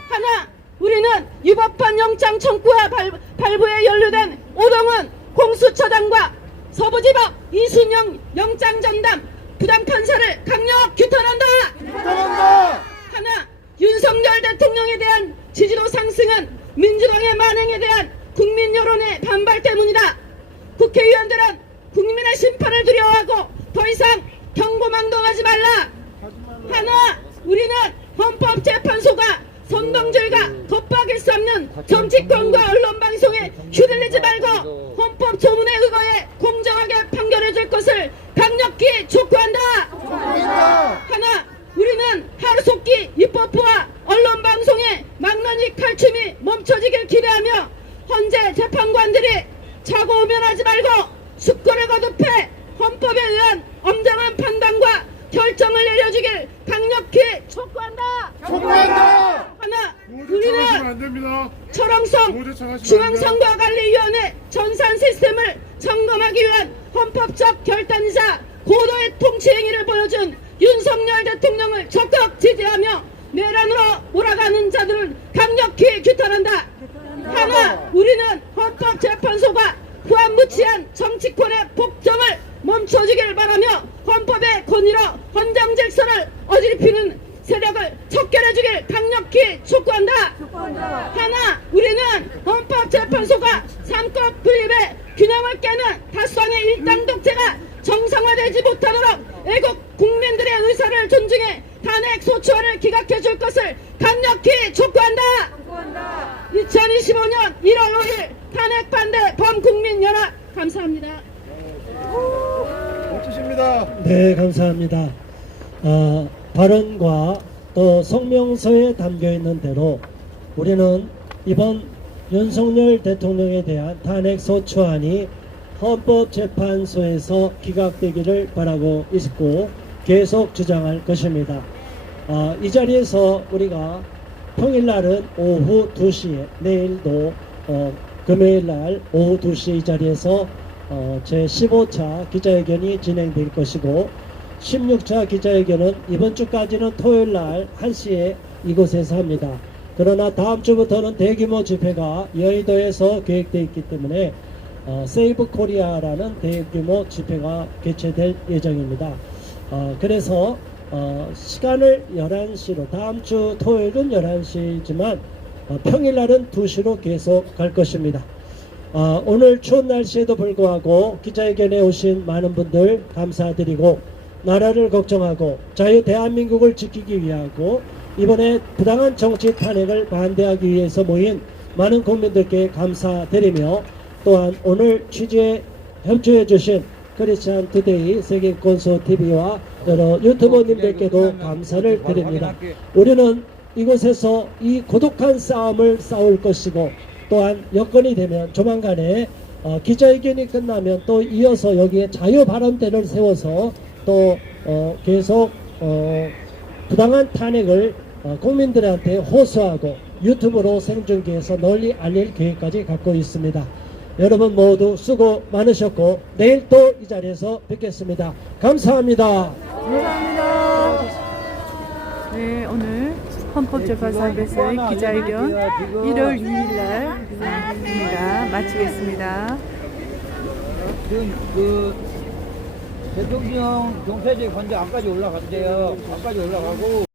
하나, 우리는 유법한 영장 청구와 발부에 연루된 오동훈 공수처장과 서부지법 이순영 영장전담 부당판사를 강력 규탄한다. 하나, 윤석열 대통령에 대한 지지도 상승은 민주당의 만행에 대한 국민 여론의 반발 때문이다. 국회의원들은 국민의 심판을 두려워하고 더 이상 경고망동하지 말라. 하나, 우리는 헌법재판소가 선동질과 겁박을 삼는 정치권과 언론방송에 휘둘리지 말고 헌법 조문에 의거해 공정하게 판결해 줄 것을 강력히 촉구한다. 하나, 우리는 하루속히 입법부와 언론방송의 막나니 칼춤이 멈춰지길 기대하며 헌재 재판관들이 차고 우면하지 말고 숙고를 거듭해 헌법에 의한 엄정한 판단과 결정을 내려주길 강력히 촉구한다. 하나, 우리는 초롱성 중앙선거관리위원회 전산 시스템을 점검하기 위한 헌법적 결단이자 고도의 통치행위를 보여준 윤석열 대통령을 적극 지지하며 내란으로 몰아가는 자들을 강력히 규탄한다. 하나, 우리는 헌법재판소가 후한무치한 정치권의 복정을 멈춰주길 바라며 헌법의 권위로 헌정질서를 어지럽히는 세력을 척결해주길 강력히 촉구한다. 하나, 우리는 헌법재판소가 삼권 분립의 균형을 깨는 다수당의 일당 독재가 정상화되지 못하도록 애국 국민들의 의사를 존중해 탄핵 소추안을 기각해 줄 것을 강력히 촉구한다. 2025년 1월 5일 탄핵 반대 범국민연합 감사합니다. 네, 감사합니다. 발언과 또 성명서에 담겨있는 대로 우리는 이번 윤석열 대통령에 대한 탄핵 소추안이 헌법재판소에서 기각되기를 바라고 있고 계속 주장할 것입니다. 이 자리에서 우리가 평일날은 오후 2시에 내일도 금요일날 오후 2시 이 자리에서 제15차 기자회견이 진행될 것이고 16차 기자회견은 이번 주까지는 토요일날 1시에 이곳에서 합니다. 그러나 다음 주부터는 대규모 집회가 여의도에서 계획되어 있기 때문에 세이브 코리아라는 대규모 집회가 개최될 예정입니다. 그래서 시간을 11시로 다음 주 토요일은 11시지만 평일날은 2시로 계속 갈 것입니다. 오늘 추운 날씨에도 불구하고 기자회견에 오신 많은 분들 감사드리고 나라를 걱정하고 자유 대한민국을 지키기 위하고 이번에 부당한 정치 탄핵을 반대하기 위해서 모인 많은 국민들께 감사드리며 또한 오늘 취재에 협조해 주신 크리스찬 투데이 세계권소TV와 여러 유튜버님들께도 감사를 드립니다. 우리는 이곳에서 이 고독한 싸움을 싸울 것이고 또한 여건이 되면 조만간에 기자회견이 끝나면 또 이어서 여기에 자유발언대를 세워서 또 계속 부당한 탄핵을 국민들한테 호소하고 유튜브로 생중계해서 널리 알릴 계획까지 갖고 있습니다. 여러분 모두 수고 많으셨고 내일 또 이 자리에서 뵙겠습니다. 감사합니다. 감사합니다. 네, 오늘 헌법재판소에서의 기자회견 1월 2일날 입니다. 마치겠습니다. 지금 그 대통령 경찰제 관저 앞까지 올라갔대요. 앞까지 올라가고.